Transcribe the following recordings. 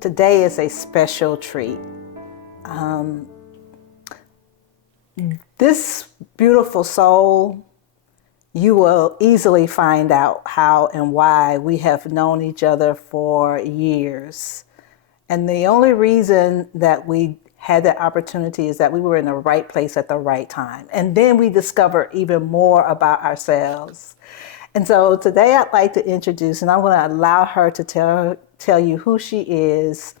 Today is a special treat. This beautiful soul, you will easily find out how and why we have known each other for years. And the only reason that we had that opportunity is that we were in the right place at the right time. And then we discover even more about ourselves. And so today I'd like to introduce, and I'm going to allow her to tell you who she is.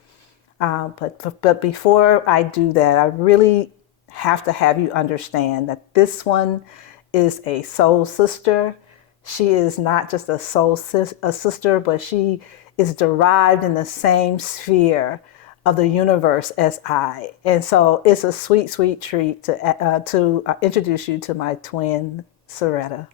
But before I do that, I really have to have you understand that this one is a soul sister. She is not just a sister, but she is derived in the same sphere of the universe as I. And so it's a sweet, sweet treat to introduce you to my twin, Syretta.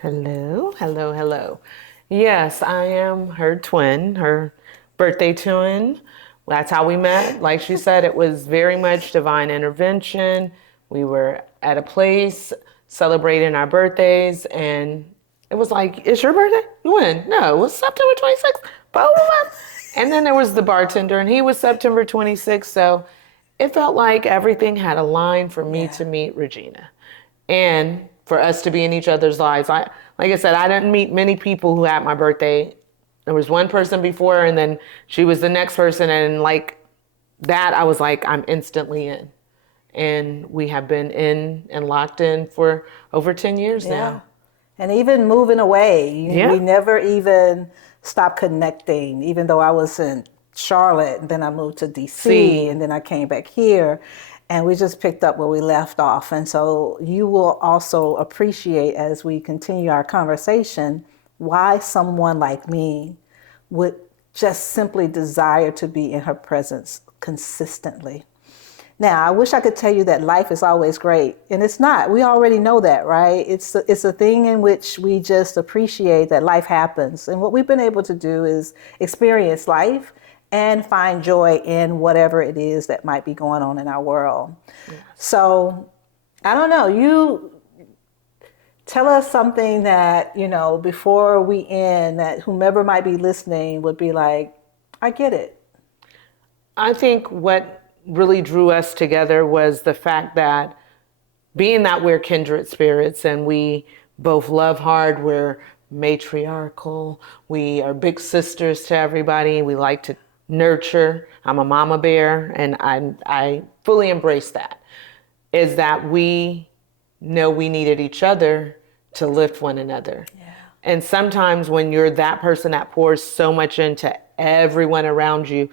Hello, hello, hello. Yes, I am her twin, her birthday twin. That's how we met. Like she said, it was very much divine intervention. We were at a place celebrating our birthdays, and it was like, "It's your birthday? When?" "No, it was September 26th. Blah, blah, blah." And then there was the bartender, and he was September 26th. So it felt like everything had aligned for me to meet Regina, and for us to be in each other's lives. Like I said, I didn't meet many people who had my birthday. There was one person before, and then she was the next person. And like that, I was like, I'm instantly in. And we have been in and locked in for over 10 years now. And even moving away, Yeah. we never even stopped connecting, even though I was in Charlotte, and then I moved to DC, and then I came back here, and we just picked up where we left off. And so you will also appreciate, as we continue our conversation, why someone like me would just simply desire to be in her presence consistently. Now, I wish I could tell you that life is always great, and it's not. We already know that, right? It's a thing in which we just appreciate that life happens. And what we've been able to do is experience life and find joy in whatever it is that might be going on in our world. Yes. So, I don't know, you tell us something that, before we end, that whomever might be listening would be like, I get it. I think what really drew us together was the fact that being that we're kindred spirits and we both love hard, we're matriarchal, we are big sisters to everybody, we like to nurture. I'm a mama bear, and I fully embrace that, is that we know we needed each other to lift one another. Yeah. And sometimes when you're that person that pours so much into everyone around you,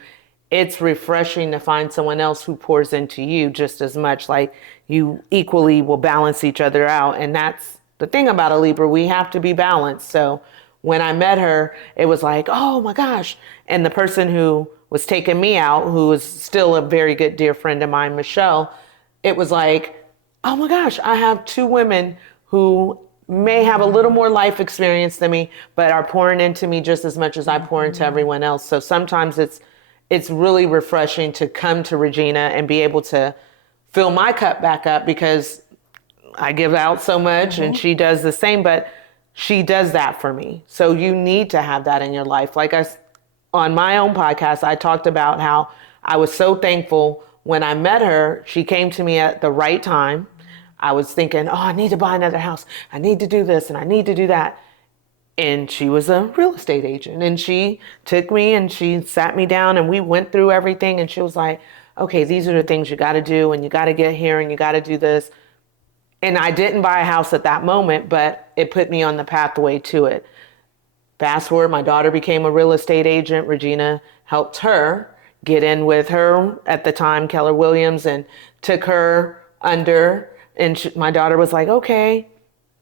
it's refreshing to find someone else who pours into you just as much. Like, you equally will balance each other out. And that's the thing about a Libra, we have to be balanced. So when I met her, it was like, oh my gosh. And the person who was taking me out, who is still a very good dear friend of mine, Michelle, it was like, oh my gosh, I have two women who may have a little more life experience than me, but are pouring into me just as much as I pour into everyone else. So sometimes it's really refreshing to come to Regina and be able to fill my cup back up, because I give out so much and she does the same, but she does that for me. So you need to have that in your life. Like on my own podcast, I talked about how I was so thankful when I met her. She came to me at the right time. I was thinking, oh, I need to buy another house. I need to do this and I need to do that. And she was a real estate agent, and she took me and she sat me down and we went through everything. And she was like, okay, these are the things you got to do, and you got to get here and you got to do this. And I didn't buy a house at that moment, but it put me on the pathway to it. Fast forward, my daughter became a real estate agent. Regina helped her get in with her at the time, Keller Williams, and took her under. And my daughter was like, okay.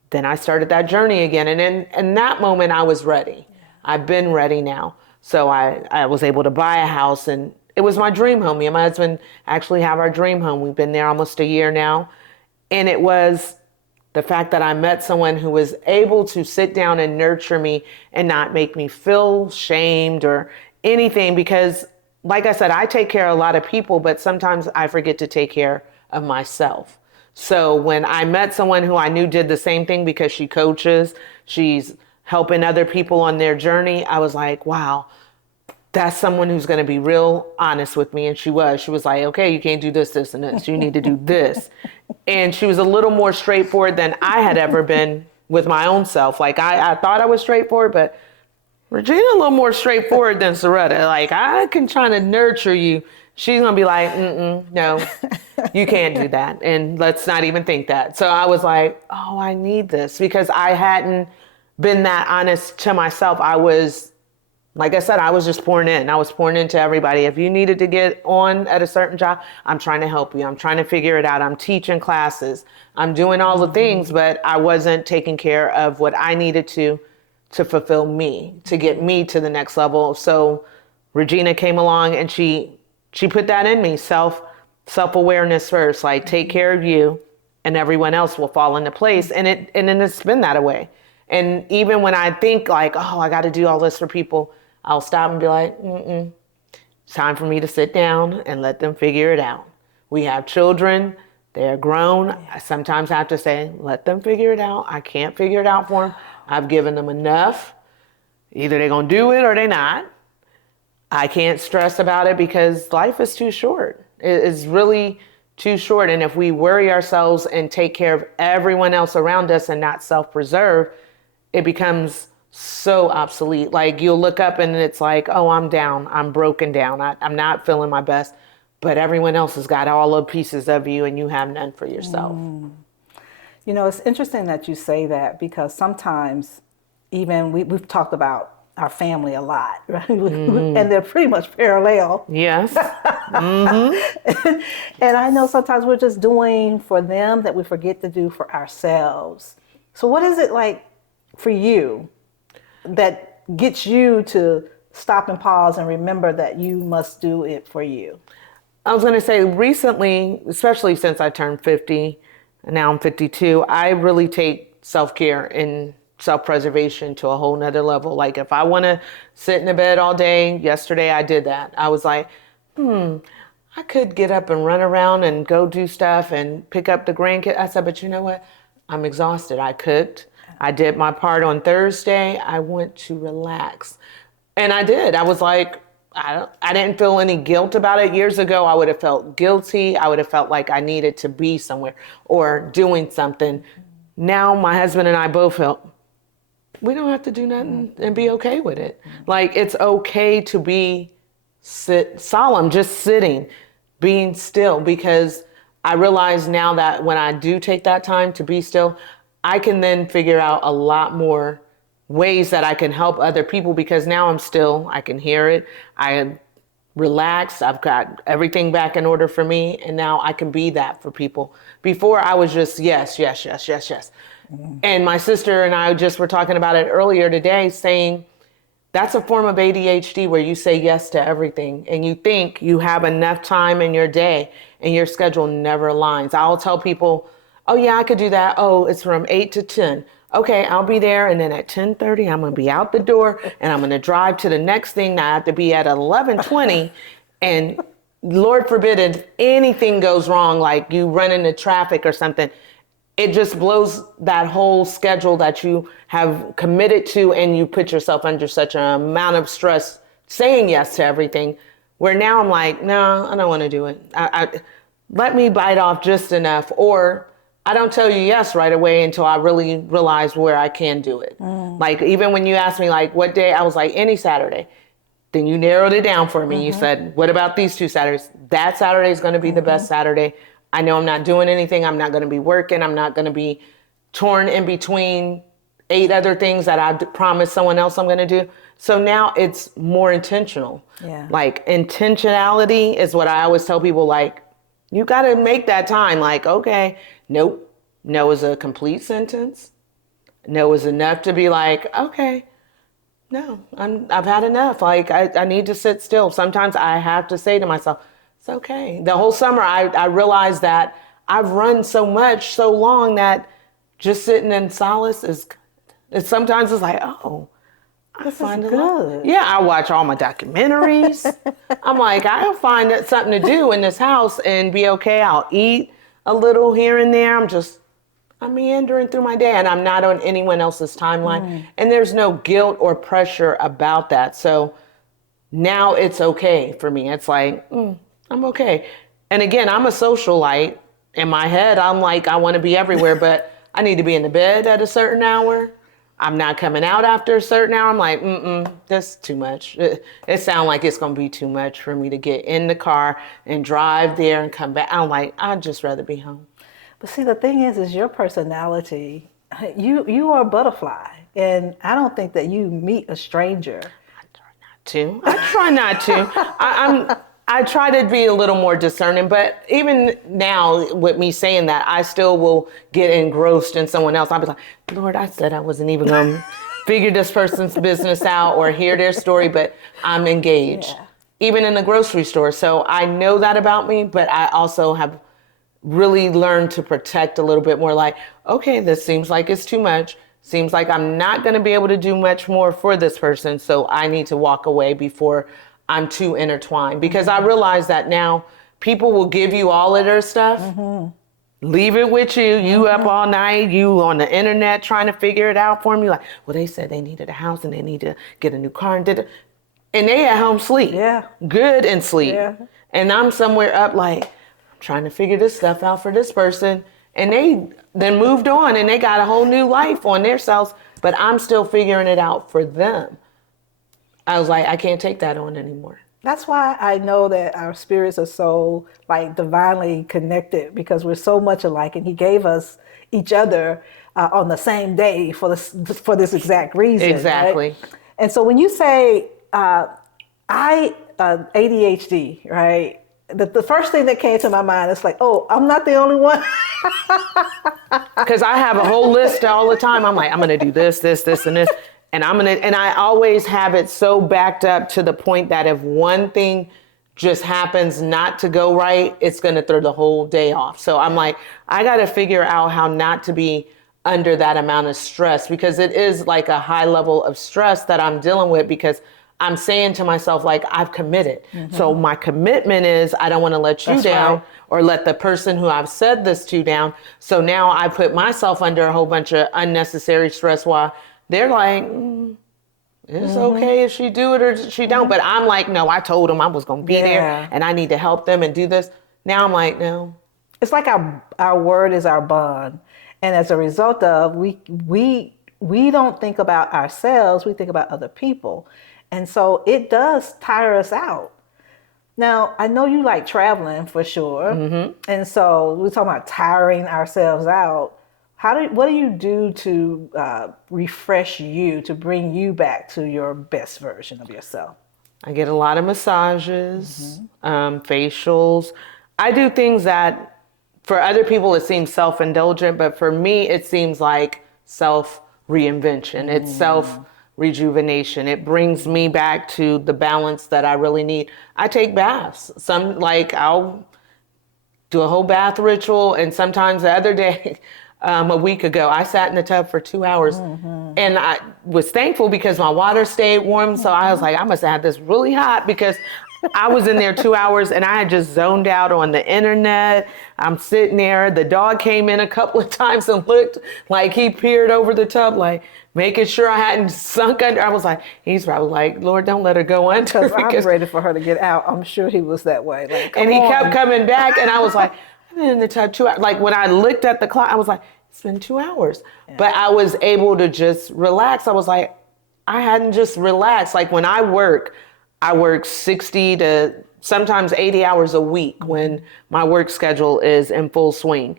Then I started that journey again. And in that moment, I was ready. Yeah. I've been ready now. So I was able to buy a house, and it was my dream home. Me and my husband actually have our dream home. We've been there almost a year now. And it was the fact that I met someone who was able to sit down and nurture me and not make me feel shamed or anything. Because like I said, I take care of a lot of people, but sometimes I forget to take care of myself. So when I met someone who I knew did the same thing, because she coaches, she's helping other people on their journey, I was like, wow, that's someone who's going to be real honest with me. And she was like, okay, you can't do this, this, and this. You need to do this. And she was a little more straightforward than I had ever been with my own self. Like I thought I was straightforward, but Regina a little more straightforward than Syretta. Like I can try to nurture you. She's going to be like, no, you can't do that. And let's not even think that. So I was like, oh, I need this, because I hadn't been that honest to myself. I was, like I said, I was just pouring in. I was pouring into everybody. If you needed to get on at a certain job, I'm trying to help you. I'm trying to figure it out. I'm teaching classes. I'm doing all the things, but I wasn't taking care of what I needed to fulfill me, to get me to the next level. So Regina came along and she put that in me, self-awareness first, like take care of you and everyone else will fall into place. And then it's been that way. And even when I think like, oh, I got to do all this for people, I'll stop and be like, it's time for me to sit down and let them figure it out. We have children, they're grown. I sometimes have to say, let them figure it out. I can't figure it out for them. I've given them enough. Either they're going to do it or they're not. I can't stress about it because life is too short. It is really too short. And if we worry ourselves and take care of everyone else around us and not self-preserve, it becomes so obsolete. Like you'll look up and it's like, oh, I'm down. I'm broken down. I'm not feeling my best. But everyone else has got all the pieces of you and you have none for yourself. You know, it's interesting that you say that, because sometimes even we've talked about our family a lot, right? And they're pretty much parallel. Yes. And I know sometimes we're just doing for them that we forget to do for ourselves. So what is it like for you that gets you to stop and pause and remember that you must do it for you? I was going to say recently, especially since I turned 50, and now I'm 52, I really take self-care and self-preservation to a whole nother level. Like if I want to sit in the bed all day, yesterday I did that. I was like, I could get up and run around and go do stuff and pick up the grandkids. I said, but you know what? I'm exhausted. I cooked. I did my part on Thursday. I went to relax. And I did. I was like, I didn't feel any guilt about it. Years ago, I would have felt guilty. I would have felt like I needed to be somewhere or doing something. Now my husband and I both felt we don't have to do nothing and be okay with it. Like it's okay to be solemn, just sitting, being still, because I realize now that when I do take that time to be still, I can then figure out a lot more ways that I can help other people, because now I'm still, I can hear it. I am relaxed. I've got everything back in order for me. And now I can be that for people. Before I was just yes, yes, yes, yes, yes. And my sister and I just were talking about it earlier today, saying that's a form of ADHD where you say yes to everything and you think you have enough time in your day and your schedule never aligns. I'll tell people, oh yeah, I could do that. Oh, it's from 8 to 10. Okay, I'll be there. And then at 10:30, I'm going to be out the door and I'm going to drive to the next thing that I have to be at 11:20. And Lord forbid if anything goes wrong, like you run into traffic or something, it just blows that whole schedule that you have committed to, and you put yourself under such an amount of stress saying yes to everything, where now I'm like, no, I don't want to do it. Let me bite off just enough, or I don't tell you yes right away until I really realize where I can do it. Like even when you asked me like what day, I was like any Saturday. Then you narrowed it down for me. You said, what about these 2 Saturdays? That Saturday is going to be the best Saturday. I know I'm not doing anything. I'm not going to be working. I'm not going to be torn in between 8 other things that I promised someone else I'm going to do. So now it's more intentional. Yeah. Like intentionality is what I always tell people, like, you got to make that time. Like, okay, nope. No is a complete sentence. No is enough to be like, okay, no, I've had enough. Like I need to sit still. Sometimes I have to say to myself, it's okay. The whole summer, I realized that I've run so much, so long, that just sitting in solace is good. Sometimes it's like, oh, I find it good. Yeah, I watch all my documentaries. I'm like, I'll find something to do in this house and be okay. I'll eat a little here and there. I'm meandering through my day, and I'm not on anyone else's timeline. And there's no guilt or pressure about that. So now it's okay for me. It's like, I'm okay. And again, I'm a socialite. In my head, I'm like, I want to be everywhere, but I need to be in the bed at a certain hour. I'm not coming out after a certain hour. I'm like, that's too much. It sounds like it's going to be too much for me to get in the car and drive there and come back. I'm like, I'd just rather be home. But see, the thing is your personality, you are a butterfly. And I don't think that you meet a stranger. I try not to. I try to be a little more discerning, but even now with me saying that, I still will get engrossed in someone else. I'll be like, Lord, I said I wasn't even going to figure this person's business out or hear their story, but I'm engaged. Yeah. Even in the grocery store. So I know that about me, but I also have really learned to protect a little bit more, like, okay, this seems like it's too much. Seems like I'm not going to be able to do much more for this person. So I need to walk away before I'm too intertwined, because I realize that now people will give you all of their stuff, leave it with you, you up all night, you on the internet trying to figure it out for me. Like, well, they said they needed a house and they need to get a new car and they at home sleep. Yeah. Good and sleep. Yeah. And I'm somewhere up like, I'm trying to figure this stuff out for this person. And they then moved on and they got a whole new life on their selves, but I'm still figuring it out for them. I was like, I can't take that on anymore. That's why I know that our spirits are so like divinely connected, because we're so much alike, and he gave us each other on the same day for this exact reason. Exactly. Right? And so when you say ADHD, right? The first thing that came to my mind is like, oh, I'm not the only one. Because I have a whole list all the time. I'm like, I'm going to do this, this, this, and this. And I always have it so backed up to the point that if one thing just happens not to go right, it's going to throw the whole day off. So I'm like, I got to figure out how not to be under that amount of stress, because it is like a high level of stress that I'm dealing with, because I'm saying to myself, like, I've committed. So my commitment is I don't want to let you down or let the person who I've said this to down. So now I put myself under a whole bunch of unnecessary stress while they're like, it's okay if she do it or she don't. But I'm like, no, I told them I was going to be there and I need to help them and do this. Now I'm like, no. It's like our word is our bond. And as a result of, we don't think about ourselves, we think about other people. And so it does tire us out. Now, I know you like traveling for sure. And so we're talking about tiring ourselves out. What do you do to refresh you, to bring you back to your best version of yourself? I get a lot of massages, facials. I do things that for other people it seems self-indulgent, but for me it seems like self-reinvention. It's self-rejuvenation. It brings me back to the balance that I really need. I take baths. I'll do a whole bath ritual, and sometimes the other day, a week ago, I sat in the tub for 2 hours, and I was thankful because my water stayed warm. So I was like, I must have had this really hot, because I was in there 2 hours and I had just zoned out on the internet. I'm sitting there. The dog came in a couple of times and looked like he peered over the tub, like making sure I hadn't sunk under. I was like, he's probably like, Lord, don't let her go under. Because I'm ready for her to get out. I'm sure he was that way. Like, and he kept coming back, and I was like, in the tub 2 hours. Like when I looked at the clock, I was like, it's been 2 hours. But I was able to just relax. I was like, I hadn't just relaxed. Like when I work 60 to sometimes 80 hours a week when my work schedule is in full swing.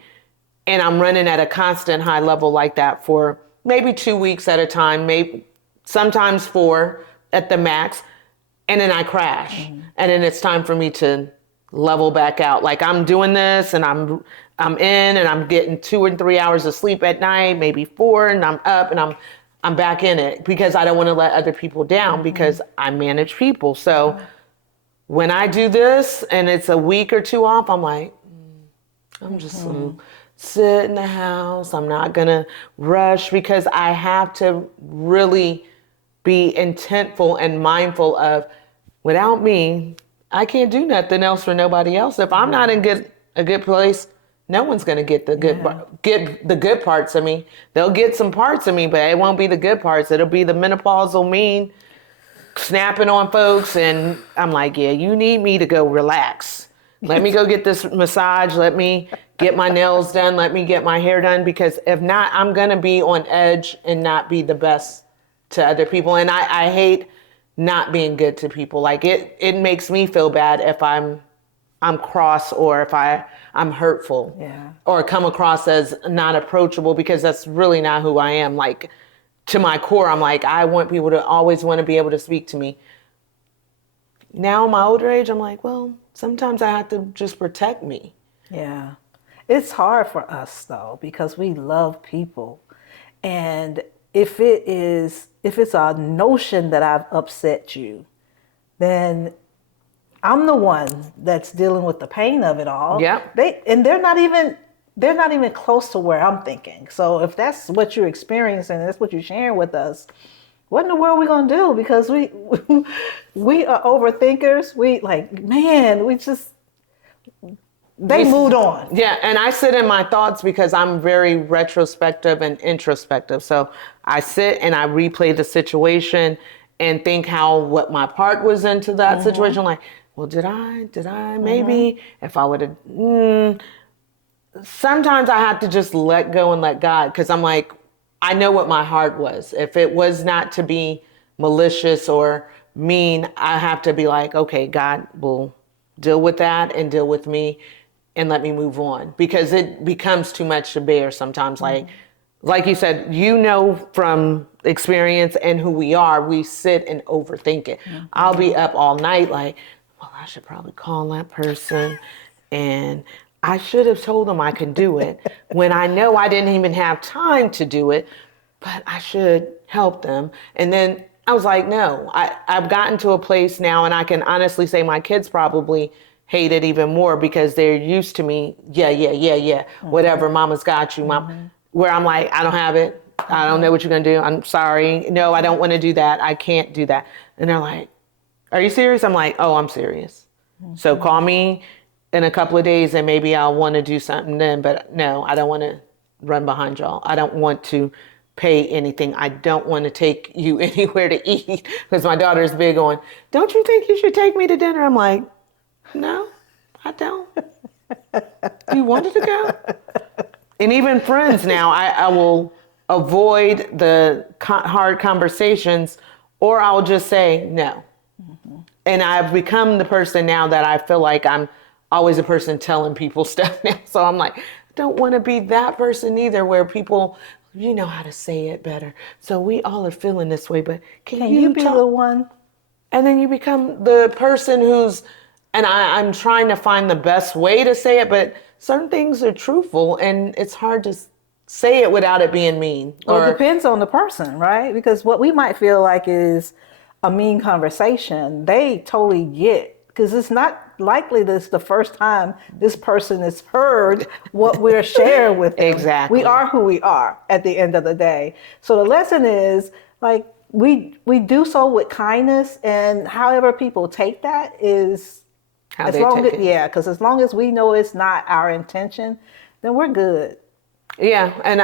And I'm running at a constant high level like that for maybe 2 weeks at a time, maybe sometimes 4 at the max. And then I crash. And then it's time for me to level back out. Like I'm doing this and I'm in and I'm getting 2 or 3 hours of sleep at night, maybe 4, and I'm up and I'm back in it, because I don't want to let other people down, because I manage people. So when I do this and it's a week or 2 off, I'm like, I'm just gonna sit in the house. I'm not gonna rush, because I have to really be intentful and mindful of, without me, I can't do nothing else for nobody else. If I'm not in a good place, no one's gonna get the good parts of me. They'll get some parts of me, but it won't be the good parts. It'll be the menopausal mean snapping on folks. And I'm like, yeah, you need me to go relax. Let me go get this massage. Let me get my nails done. Let me get my hair done. Because if not, I'm going to be on edge and not be the best to other people. And I hate not being good to people. Like it makes me feel bad if I'm cross, or if I'm hurtful, or come across as not approachable, because that's really not who I am. Like, to my core, I'm like, I want people to always want to be able to speak to me. Now in my older age, I'm like, well, sometimes I have to just protect me. Yeah. It's hard for us though, because we love people. And if it's a notion that I've upset you, then I'm the one that's dealing with the pain of it all. Yeah. They're not even close to where I'm thinking. So if that's what you're experiencing, that's what you're sharing with us, what in the world are we gonna do? Because we we are overthinkers. They moved on. Yeah, and I sit in my thoughts because I'm very retrospective and introspective. So I sit and I replay the situation and think what my part was into that situation. Like, well, did I maybe, if I would have, sometimes I have to just let go and let God, because I'm like, I know what my heart was. If it was not to be malicious or mean, I have to be like, okay, God will deal with that and deal with me and let me move on, because it becomes too much to bear sometimes. Like you said, from experience and who we are, we sit and overthink it. I'll be up all night like, well, I should probably call that person, and I should have told them I can do it when I know I didn't even have time to do it, but I should help them. And then I was like, no, I've gotten to a place now, and I can honestly say my kids probably hate it even more, because they're used to me. Yeah. Whatever, mama's got you, mom. Where I'm like, I don't have it. I don't know what you're going to do. I'm sorry. No, I don't want to do that. I can't do that. And they're like, are you serious? I'm like, oh, I'm serious. So call me in a couple of days and maybe I'll want to do something then. But no, I don't want to run behind y'all. I don't want to pay anything. I don't want to take you anywhere to eat, because my daughter's big on, don't you think you should take me to dinner? I'm like, no, I don't. You wanted to go? And even friends now, I will avoid the hard conversations, or I'll just say no. And I've become the person now that I feel like I'm always a person telling people stuff now. So I'm like, I don't want to be that person either, where people, you know how to say it better. So we all are feeling this way, but can you be the one? And then you become the person and I'm trying to find the best way to say it, but certain things are truthful and it's hard to say it without it being mean. Well, it depends on the person, right? Because what we might feel like is a mean conversation, they totally get, because it's not likely this the first time this person has heard what we're sharing with them. Exactly. We are who we are at the end of the day. So the lesson is, like, we do so with kindness, and however people take that is how they take it. Yeah, because as long as we know it's not our intention, then we're good. Yeah, and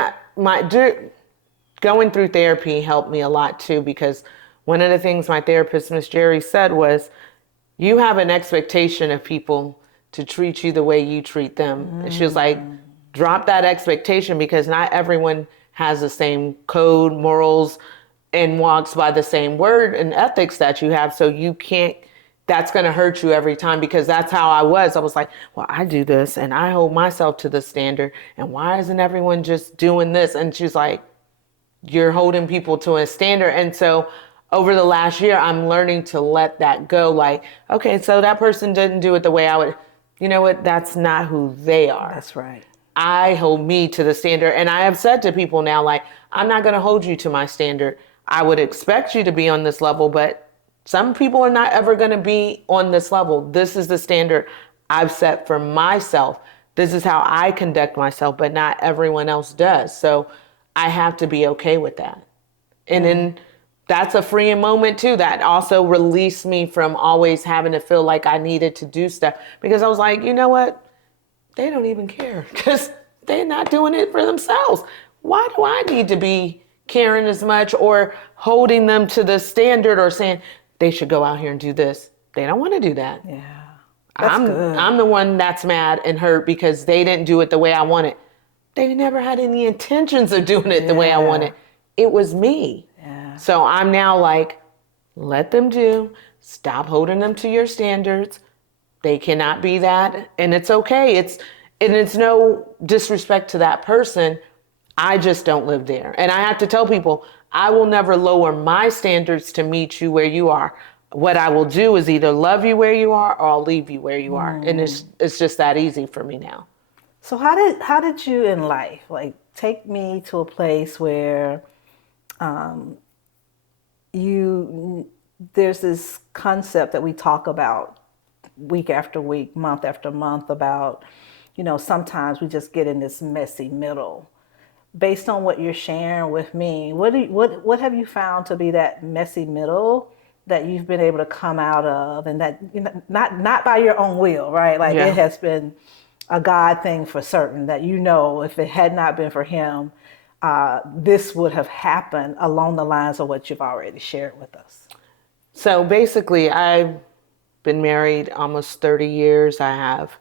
going through therapy helped me a lot too, because one of the things my therapist, Miss Jerry, said was, you have an expectation of people to treat you the way you treat them. And she was like, drop that expectation, because not everyone has the same code, morals, and walks by the same word and ethics that you have. So you can't, that's going to hurt you every time, because that's how I was. I was like, well, I do this and I hold myself to the standard. And why isn't everyone just doing this? And she's like, you're holding people to a standard. And so over the last year, I'm learning to let that go. Like, okay, so that person didn't do it the way I would. You know what? That's not who they are. That's right. I hold me to the standard. And I have said to people now, like, I'm not going to hold you to my standard. I would expect you to be on this level, but some people are not ever going to be on this level. This is the standard I've set for myself. This is how I conduct myself, but not everyone else does. So I have to be okay with that. And then that's a freeing moment too. That also released me from always having to feel like I needed to do stuff, because I was like, you know what? They don't even care, because they're not doing it for themselves. Why do I need to be caring as much or holding them to the standard or saying they should go out here and do this. They don't want to do that. Yeah. That's good. I'm the one that's mad and hurt because they didn't do it the way I wanted. They never had any intentions of doing it the way I wanted. It was me. Yeah. So I'm now like, let them do. Stop holding them to your standards. They cannot be that, and it's okay. It's no disrespect to that person. I just don't live there. And I have to tell people, I will never lower my standards to meet you where you are. What I will do is either love you where you are or I'll leave you where you are. And it's just that easy for me now. So how did you in life, like, take me to a place where there's this concept that we talk about week after week, month after month about, sometimes we just get in this messy middle. Based on what you're sharing with me, what have you found to be that messy middle that you've been able to come out of, and that not by your own will, right? Like it has been a God thing for certain, that if it had not been for him, this would have happened along the lines of what you've already shared with us. So basically, I've been married almost 30 years. I have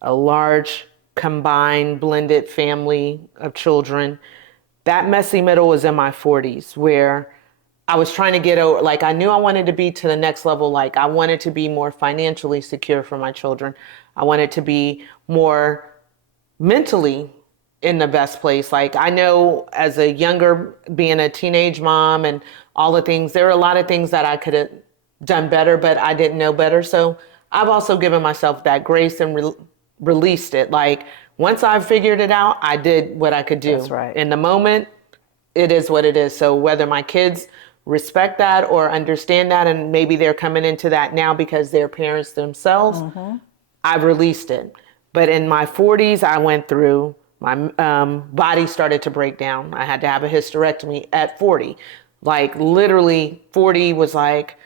a large combined blended family of children. That messy middle was in my 40s, where I was trying to get over, like, I knew I wanted to be to the next level. Like, I wanted to be more financially secure for my children. I wanted to be more mentally in the best place. Like, I know as a younger, being a teenage mom and all the things, there were a lot of things that I could have done better, but I didn't know better. So I've also given myself that grace and released it. Like, once I figured it out, I did what I could do. That's right. In the moment, it is what it is. So whether my kids respect that or understand that, and maybe they're coming into that now because they're parents themselves, I've released it. But in my 40s, I went through, my body started to break down. I had to have a hysterectomy at 40. Like, literally 40 was like,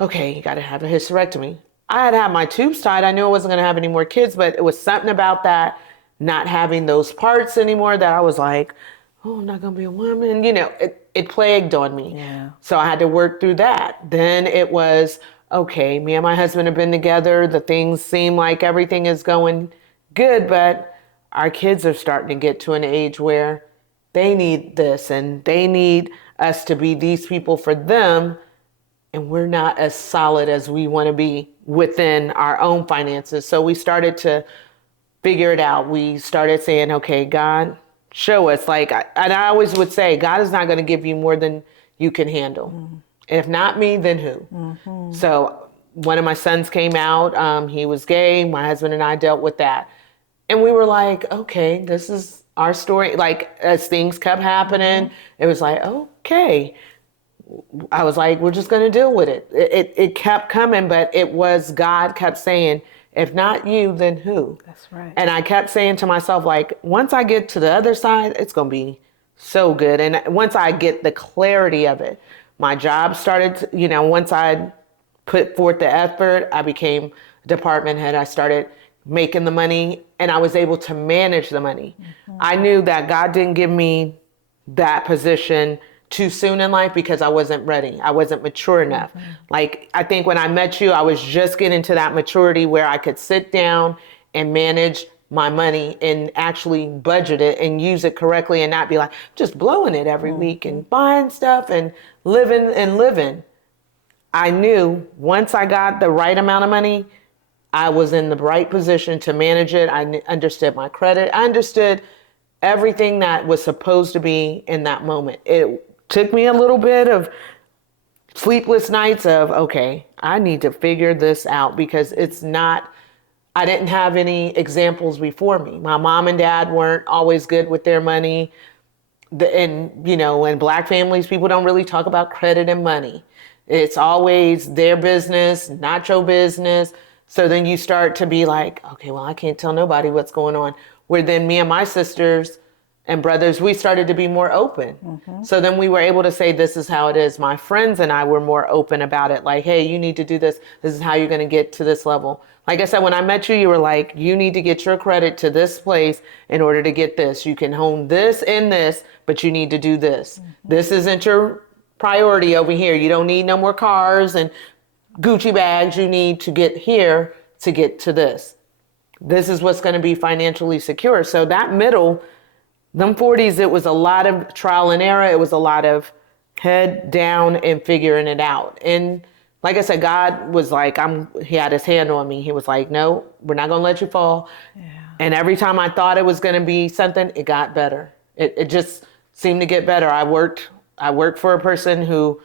okay, you got to have a hysterectomy. I had my tubes tied. I knew I wasn't going to have any more kids, but it was something about that, not having those parts anymore, that I was like, oh, I'm not going to be a woman. It plagued on me. Yeah. So I had to work through that. Then it was, okay, me and my husband have been together. The things seem like everything is going good, but our kids are starting to get to an age where they need this and they need us to be these people for them. And we're not as solid as we want to be within our own finances. So we started to figure it out. We started saying, okay, God, show us. And I always would say, God is not going to give you more than you can handle. If not me, then who? So one of my sons came out. He was gay. My husband and I dealt with that. And we were like, okay, this is our story. Like, as things kept happening, it was like, okay. I was like, we're just going to deal with it. It kept coming, but it was God kept saying, if not you, then who? That's right. And I kept saying to myself, like, once I get to the other side, it's going to be so good. And once I get the clarity of it, my job started, once I put forth the effort, I became department head. I started making the money and I was able to manage the money. I knew that God didn't give me that position too soon in life because I wasn't ready. I wasn't mature enough. Like, I think when I met you, I was just getting to that maturity where I could sit down and manage my money and actually budget it and use it correctly and not be like just blowing it every week and buying stuff and living. I knew once I got the right amount of money, I was in the right position to manage it. I understood my credit. I understood everything that was supposed to be in that moment. It took me a little bit of sleepless nights of, okay, I need to figure this out because I didn't have any examples before me. My mom and dad weren't always good with their money. In Black families, people don't really talk about credit and money. It's always their business, not your business. So then you start to be like, okay, well, I can't tell nobody what's going on. Where then me and my sisters and brothers, we started to be more open. So then we were able to say, this is how it is. My friends and I were more open about it. Like, hey, you need to do this. This is how you're going to get to this level. Like I said, when I met you, you were like, you need to get your credit to this place in order to get this. You can hone this and this, but you need to do this. This isn't your priority over here. You don't need no more cars and Gucci bags. You need to get here to get to this. This is what's going to be financially secure. So that middle, them 40s, it was a lot of trial and error. It was a lot of head down and figuring it out. And like I said, God was like, he had his hand on me. He was like, no, we're not going to let you fall. Yeah. And every time I thought it was going to be something, it got better. It just seemed to get better. I worked for a person who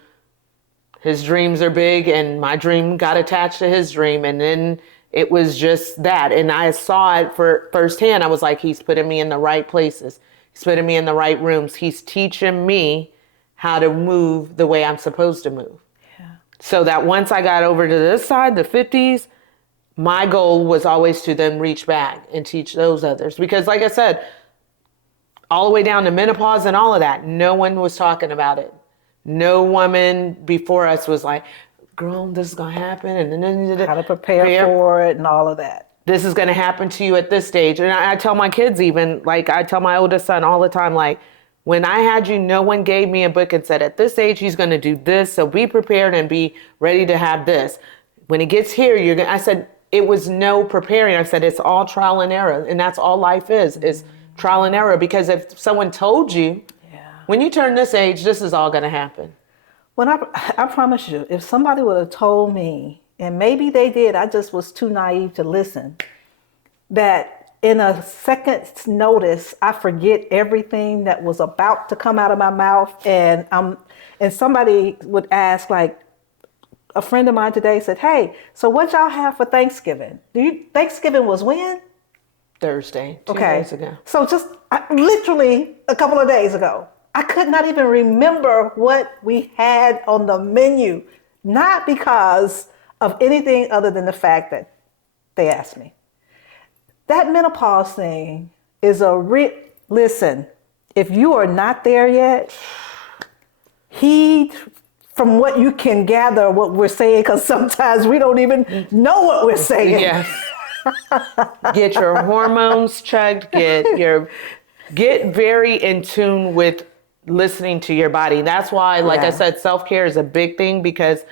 his dreams are big, and my dream got attached to his dream. And then it was just that. And I saw it for firsthand. I was like, he's putting me in the right places. He's putting me in the right rooms. He's teaching me how to move the way I'm supposed to move. Yeah. So that once I got over to this side, the 50s, my goal was always to then reach back and teach those others. Because like I said, all the way down to menopause and all of that, no one was talking about it. No woman before us was like, girl, this is going to happen. And then how to prepare for it and all of that. This is going to happen to you at this stage. And I tell my kids even, like I tell my oldest son all the time, like, when I had you, no one gave me a book and said, at this age, he's going to do this. So be prepared and be ready to have this. When he gets here, I said, it was no preparing. I said, it's all trial and error. And that's all life is trial and error. Because if someone told you, when you turn this age, this is all going to happen. When I promise you, if somebody would have told me, and maybe they did, I just was too naive to listen, that in a second's notice, I forget everything that was about to come out of my mouth. And somebody would ask, like, a friend of mine today said, hey, so what y'all have for Thanksgiving? Thanksgiving was when? Thursday, 2 days ago. So just literally a couple of days ago. I could not even remember what we had on the menu, not because of anything other than the fact that they asked me. That menopause thing is listen, if you are not there yet, heed from what you can gather what we're saying, because sometimes we don't even know what we're saying. Yes. Get your hormones checked, get very in tune with listening to your body. That's why, like I said, self-care is a big thing, because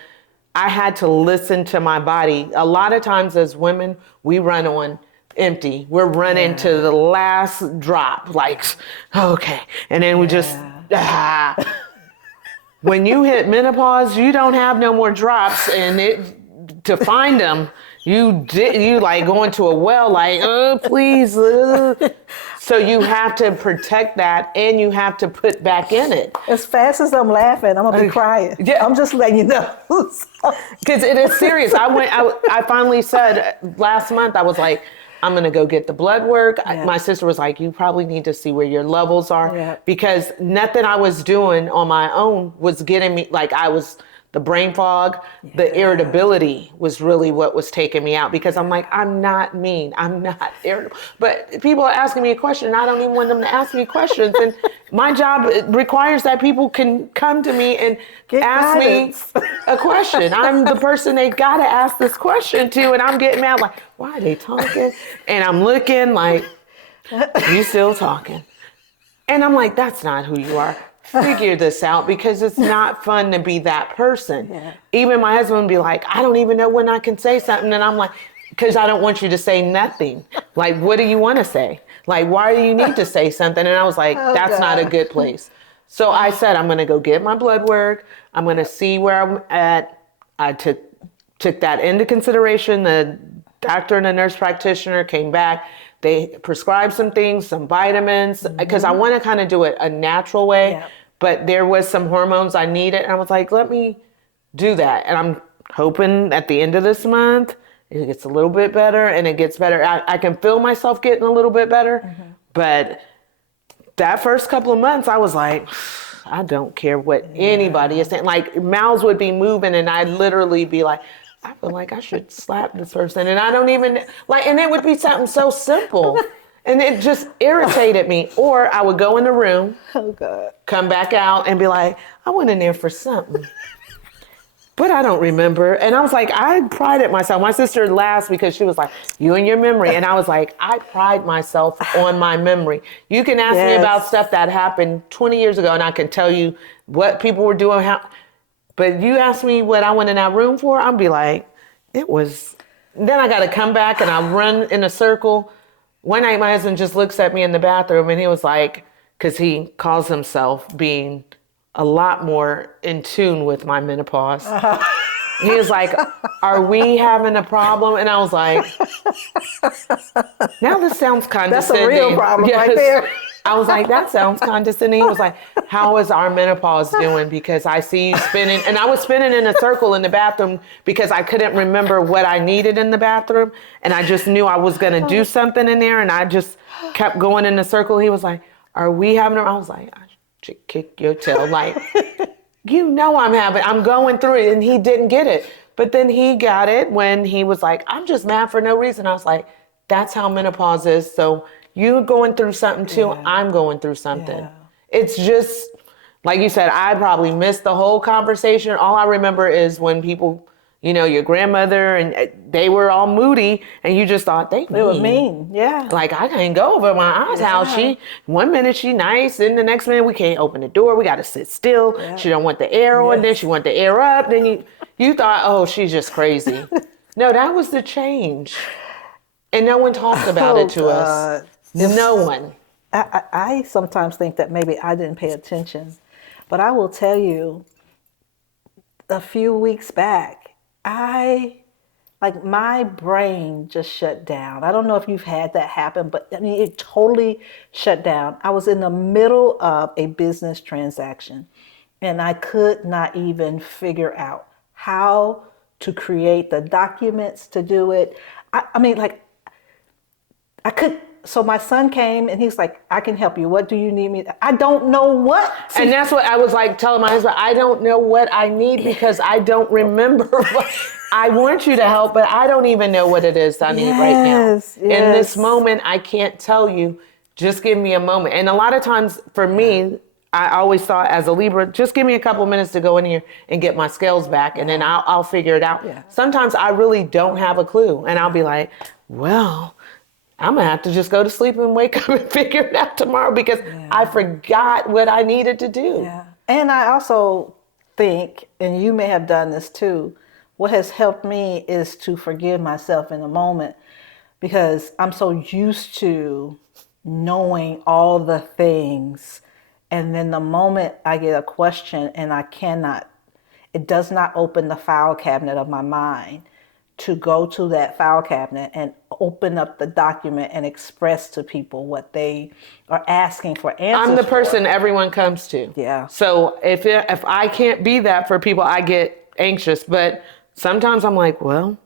I had to listen to my body. A lot of times as women, we run on empty. We're running to the last drop, like, okay. And then we just, when you hit menopause, you don't have no more drops, and to find them, you like going to a well, like, oh, please. So you have to protect that, and you have to put back in it. As fast as I'm laughing, I'm gonna be crying. Yeah. I'm just letting you know. Because it is serious. I finally said last month, I was like, I'm gonna go get the blood work. My sister was like, you probably need to see where your levels are, because nothing I was doing on my own was getting me, like the brain fog, the irritability was really what was taking me out, because I'm like, I'm not mean. I'm not irritable. But people are asking me a question, and I don't even want them to ask me questions. And my job requires that people can come to me and ask me a question. I'm the person they got to ask this question to, and I'm getting mad, like, why are they talking? And I'm looking like, you still talking. And I'm like, that's not who you are. Figure this out, because it's not fun to be that person. Yeah. Even my husband would be like, I don't even know when I can say something. And I'm like, because I don't want you to say nothing. Like, what do you want to say? Like, why do you need to say something? And I was like, that's not a good place. So I said, I'm going to go get my blood work. I'm going to see where I'm at. I took that into consideration. The doctor and the nurse practitioner came back. They prescribed some things, some vitamins, because I want to kind of do it a natural way. Yeah. But there was some hormones I needed. And I was like, let me do that. And I'm hoping at the end of this month, it gets a little bit better, and it gets better. I can feel myself getting a little bit better. Mm-hmm. But that first couple of months, I was like, I don't care what anybody is saying. Like, mouths would be moving, and I'd literally be like, I feel like I should slap this person. And I don't even, like, and it would be something so simple. And it just irritated me. Or I would go in the room, come back out and be like, I went in there for something. But I don't remember. And I was like, I prided myself. My sister laughed because she was like, you and your memory. And I was like, I pride myself on my memory. You can ask me about stuff that happened 20 years ago, and I can tell you what people were doing, but you ask me what I went in that room for, I'd be like, it was, then I got to come back and I run in a circle. One night my husband just looks at me in the bathroom and he was like, because he calls himself being a lot more in tune with my menopause. He was like, are we having a problem? And I was like, now this sounds condescending. That's a real problem right there. I was like, that sounds condescending. He was like, how is our menopause doing? Because I see you spinning. And I was spinning in a circle in the bathroom because I couldn't remember what I needed in the bathroom. And I just knew I was going to do something in there. And I just kept going in a circle. He was like, are we having a, I was like, I should kick your tail. Like, you know, I'm going through it. And he didn't get it. But then he got it when he was like, I'm just mad for no reason. I was like, that's how menopause is. So you're going through something too. Yeah. I'm going through something. Yeah. It's just, like you said, I probably missed the whole conversation. All I remember is when people, you know, your grandmother and they were all moody and you just thought they were mean. Yeah. Like, I can't go over my aunt's house. One minute she nice and the next minute we can't open the door. We got to sit still. Yeah. She don't want the air on. Then she want the air up. Then you thought, oh, she's just crazy. No, that was the change. And no one talked about it to us. No one. I sometimes think that maybe I didn't pay attention, but I will tell you, a few weeks back, my brain just shut down. I don't know if you've had that happen, but I mean, it totally shut down. I was in the middle of a business transaction and I could not even figure out how to create the documents to do it. So my son came and he's like, I can help you. What do you need me? I don't know what. And that's what I was like telling my husband, I don't know what I need because I don't remember. I want you to help, but I don't even know what it is I need right now. Yes. In this moment, I can't tell you. Just give me a moment. And a lot of times for me, I always thought as a Libra, just give me a couple minutes to go in here and get my scales back and then I'll figure it out. Yeah. Sometimes I really don't have a clue and I'll be like, well, I'm going to have to just go to sleep and wake up and figure it out tomorrow because I forgot what I needed to do. Yeah. And I also think, and you may have done this too, what has helped me is to forgive myself in a moment because I'm so used to knowing all the things. And then the moment I get a question and it does not open the file cabinet of my mind to go to that file cabinet and open up the document and express to people what they are asking for answers. I'm the person everyone comes to. Yeah. So if I can't be that for people, I get anxious. But sometimes I'm like, well,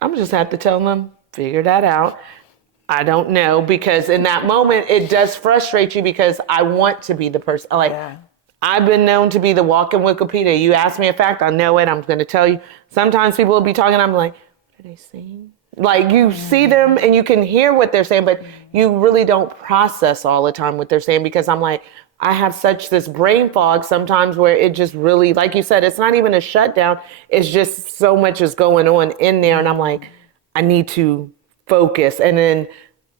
I'm just have to tell them, figure that out. I don't know, because in that moment, it does frustrate you because I want to be the person. I've been known to be the walking Wikipedia. You ask me a fact, I know it, I'm going to tell you. Sometimes people will be talking, I'm like, what are they saying? Like you see them and you can hear what they're saying, but you really don't process all the time what they're saying because I'm like, I have such this brain fog sometimes where it just really, like you said, it's not even a shutdown. It's just so much is going on in there. And I'm like, I need to focus. And then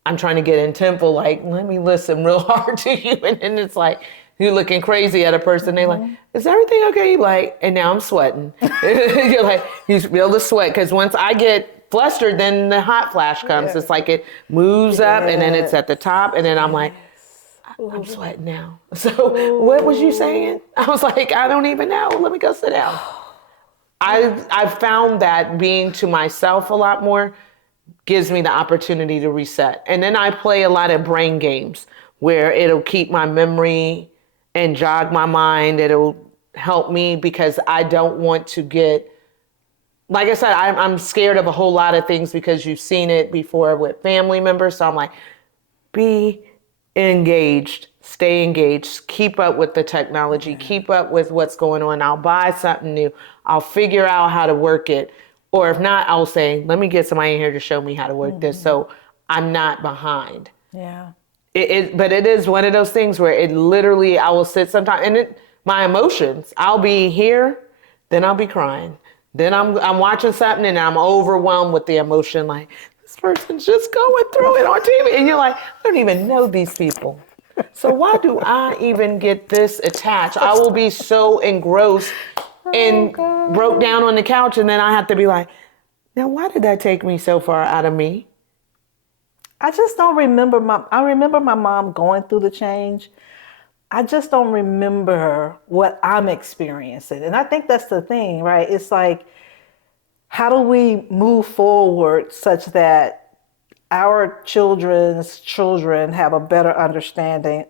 I'm trying to get intentful, like, let me listen real hard to you. And then it's like, you're looking crazy at a person. They like, is everything okay? Like, and now I'm sweating. You're like, you feel the sweat. Because once I get flustered, then the hot flash comes. It's like it moves up and then it's at the top. And then I'm like, I'm sweating now. So what was you saying? I was like, I don't even know. Let me go sit down. I found that being to myself a lot more gives me the opportunity to reset. And then I play a lot of brain games where it'll keep my memory and jog my mind. It'll help me because I don't want to get, like I said, I'm scared of a whole lot of things because you've seen it before with family members. So I'm like, be engaged, stay engaged, keep up with the technology, keep up with what's going on. I'll buy something new. I'll figure out how to work it. Or if not, I'll say, let me get somebody in here to show me how to work this so I'm not behind. Yeah. But it is one of those things where it literally, I will sit sometimes, and my emotions, I'll be here, then I'll be crying. Then I'm watching something and I'm overwhelmed with the emotion, like, this person's just going through it on TV. And you're like, I don't even know these people. So why do I even get this attached? I will be so engrossed and broke down on the couch, and then I have to be like, now why did that take me so far out of me? I just don't remember I remember my mom going through the change. I just don't remember what I'm experiencing. And I think that's the thing, right? It's like, how do we move forward such that our children's children have a better understanding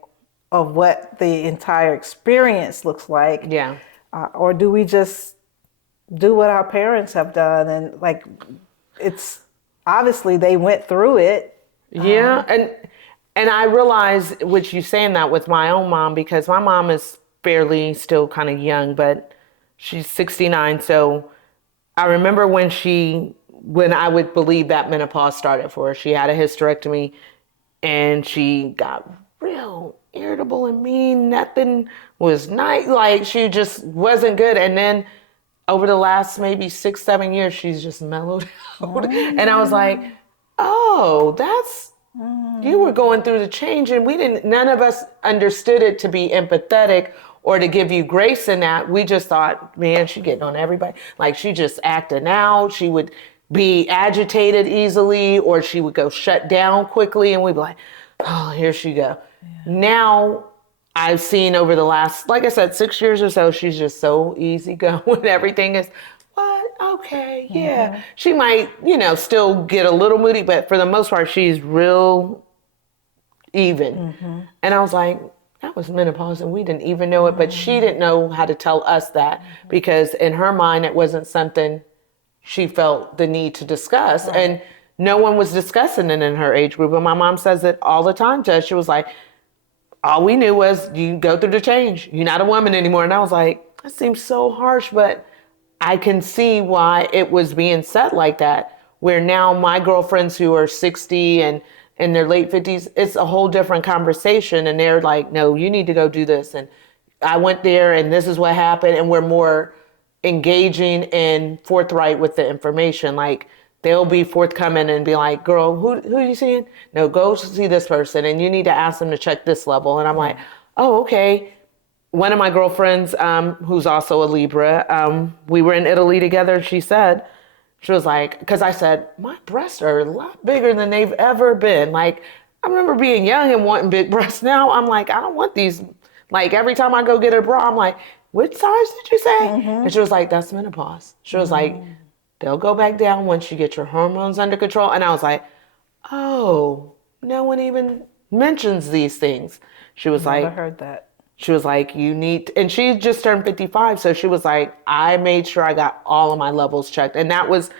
of what the entire experience looks like? Yeah. Or do we just do what our parents have done? And like, it's obviously they went through it. Yeah, and I realize what you saying that with my own mom, because my mom is fairly still kind of young, but she's 69. So I remember when I would believe that menopause started for her. She had a hysterectomy, and she got real irritable and mean. Nothing was nice. Like, she just wasn't good. And then over the last maybe 6, 7 years, she's just mellowed out. And I was like, oh, you were going through the change, and none of us understood it to be empathetic or to give you grace in that. We just thought, man, she getting on everybody. Like, she just acting out. She would be agitated easily, or she would go shut down quickly, and we'd be like, oh, here she go. Yeah. Now I've seen over the last, like I said, 6 years or so, she's just so easygoing. Everything is, what? Okay, yeah. Mm-hmm. She might, still get a little moody, but for the most part, she's real even. Mm-hmm. And I was like, that was menopause, and we didn't even know it, but she didn't know how to tell us that, because in her mind, it wasn't something she felt the need to discuss. Right. And no one was discussing it in her age group. And my mom says it all the time to us. She was like, all we knew was you go through the change. You're not a woman anymore. And I was like, that seems so harsh, but I can see why it was being said like that, where now my girlfriends who are 60 and in their late 50s, it's a whole different conversation. And they're like, no, you need to go do this. And I went there, and this is what happened. And we're more engaging and forthright with the information. Like, they'll be forthcoming and be like, girl, who are you seeing? No, go see this person, and you need to ask them to check this level. And I'm like, oh, okay. One of my girlfriends, who's also a Libra, we were in Italy together, and she was like, because I said, my breasts are a lot bigger than they've ever been. Like, I remember being young and wanting big breasts. Now I'm like, I don't want these. Like, every time I go get a bra, I'm like, which size did you say? Mm-hmm. And she was like, that's menopause. She was like, they'll go back down once you get your hormones under control. And I was like, oh, no one even mentions these things. She was like, never heard that. She was like, and she just turned 55. So she was like, I made sure I got all of my levels checked. And that was,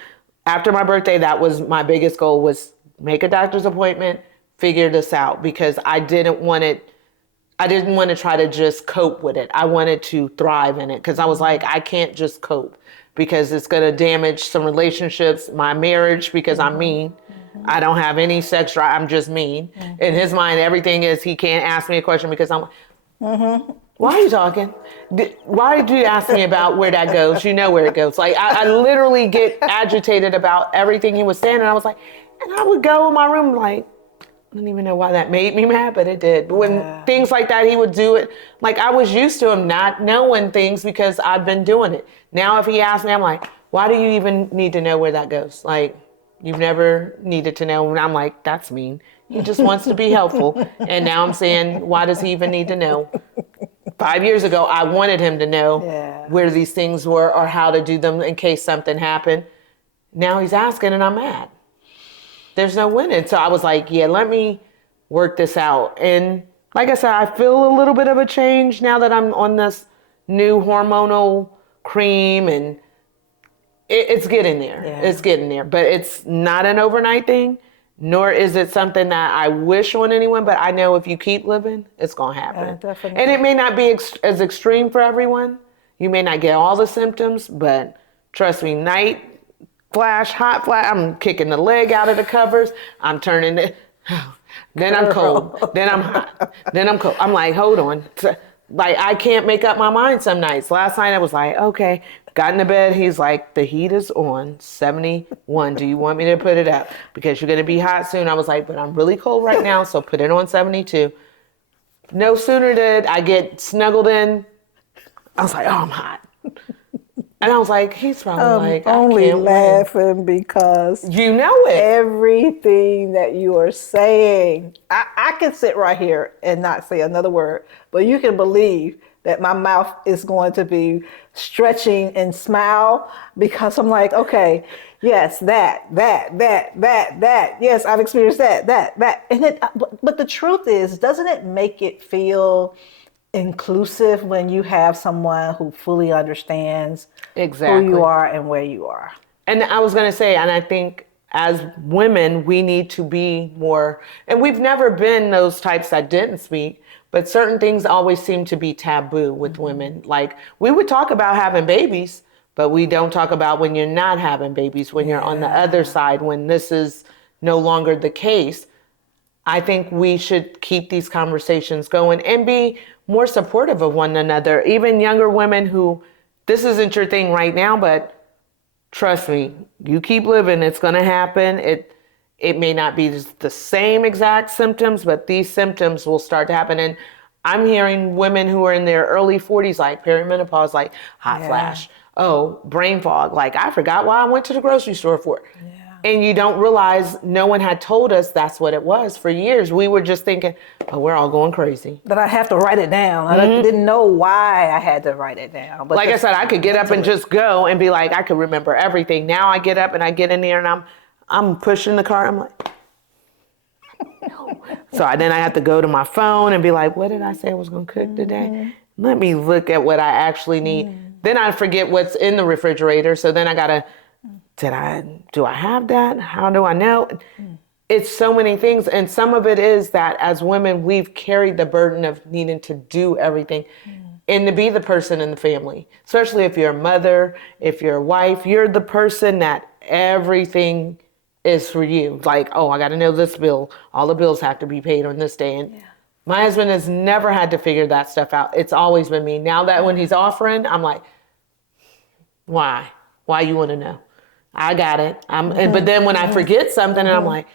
after my birthday, that was my biggest goal, was make a doctor's appointment, figure this out, because I didn't want to try to just cope with it. I wanted to thrive in it, because I was like, I can't just cope, because it's going to damage some relationships, my marriage, because I'm mean. I don't have any sex drive. I'm just mean. In his mind, everything is, he can't ask me a question because I'm, why are you talking? Why did you ask me about where that goes? You know where it goes. Like, I literally get agitated about everything he was saying. And I was like, and I would go in my room like, I don't even know why that made me mad, but it did. But when things like that, he would do it. Like, I was used to him not knowing things because I've been doing it. Now, if he asks me, I'm like, why do you even need to know where that goes? Like, you've never needed to know. And I'm like, that's mean. He just wants to be helpful. And now I'm saying, why does he even need to know? 5 years ago, I wanted him to know where these things were or how to do them in case something happened. Now he's asking, and I'm mad. There's no winning. So I was like, let me work this out. And like I said, I feel a little bit of a change now that I'm on this new hormonal cream, and it's getting there. Yeah. It's getting there. But it's not an overnight thing, nor is it something that I wish on anyone. But I know if you keep living, it's going to happen. Definitely. And it may not be as extreme for everyone. You may not get all the symptoms, but trust me, night flash, hot flash, I'm kicking the leg out of the covers. I'm turning it. Then I'm cold. Then I'm hot. Then I'm cold. I'm like, hold on. Like, I can't make up my mind some nights. Last night I was like, okay. Got into bed. He's like, the heat is on 71. Do you want me to put it up? Because you're going to be hot soon. I was like, but I'm really cold right now, so put it on 72. no sooner did I get snuggled in, I was like, oh, I'm hot. And I was like, he's probably like, I only can't laughing because win. You know it. everything that you are saying, I can sit right here and not say another word, but you can believe that my mouth is going to be stretching and smile because I'm like, okay, yes, that. Yes, I've experienced that. And but the truth is, doesn't it make it feel inclusive when you have someone who fully understands who you Exactly. are and where you are? And I was going to say, and I think as women, we need to be more, and we've never been those types that didn't speak, but certain things always seem to be taboo with women. Like we would talk about having babies, but we don't talk about when you're not having babies, when you're on the other side, when this is no longer the case. I think we should keep these conversations going and be more supportive of one another. Even younger women who, this isn't your thing right now, but trust me, you keep living, it's going to happen. It may not be the same exact symptoms, but these symptoms will start to happen. And I'm hearing women who are in their early 40s, like perimenopause, like hot flash, oh, brain fog, like I forgot why I went to the grocery store for. And you don't realize no one had told us that's what it was for years. We were just thinking, oh, we're all going crazy. But I have to write it down. I didn't know why I had to write it down. But like I said, I could get up and just go and be like, I could remember everything. Now I get up and I get in there and I'm pushing the car. I'm like, no. So then I have to go to my phone and be like, what did I say I was going to cook today? Let me look at what I actually need. Then I forget what's in the refrigerator. So then I got to, do I have that? How do I know? It's so many things. And some of it is that as women, we've carried the burden of needing to do everything and to be the person in the family, especially if you're a mother, if you're a wife, you're the person that everything is for you. Like, oh, I got to know this bill. All the bills have to be paid on this day. And my husband has never had to figure that stuff out. It's always been me. Now that when he's offering, I'm like, why? Why you want to know? I got it. But then when I forget something, and I'm like,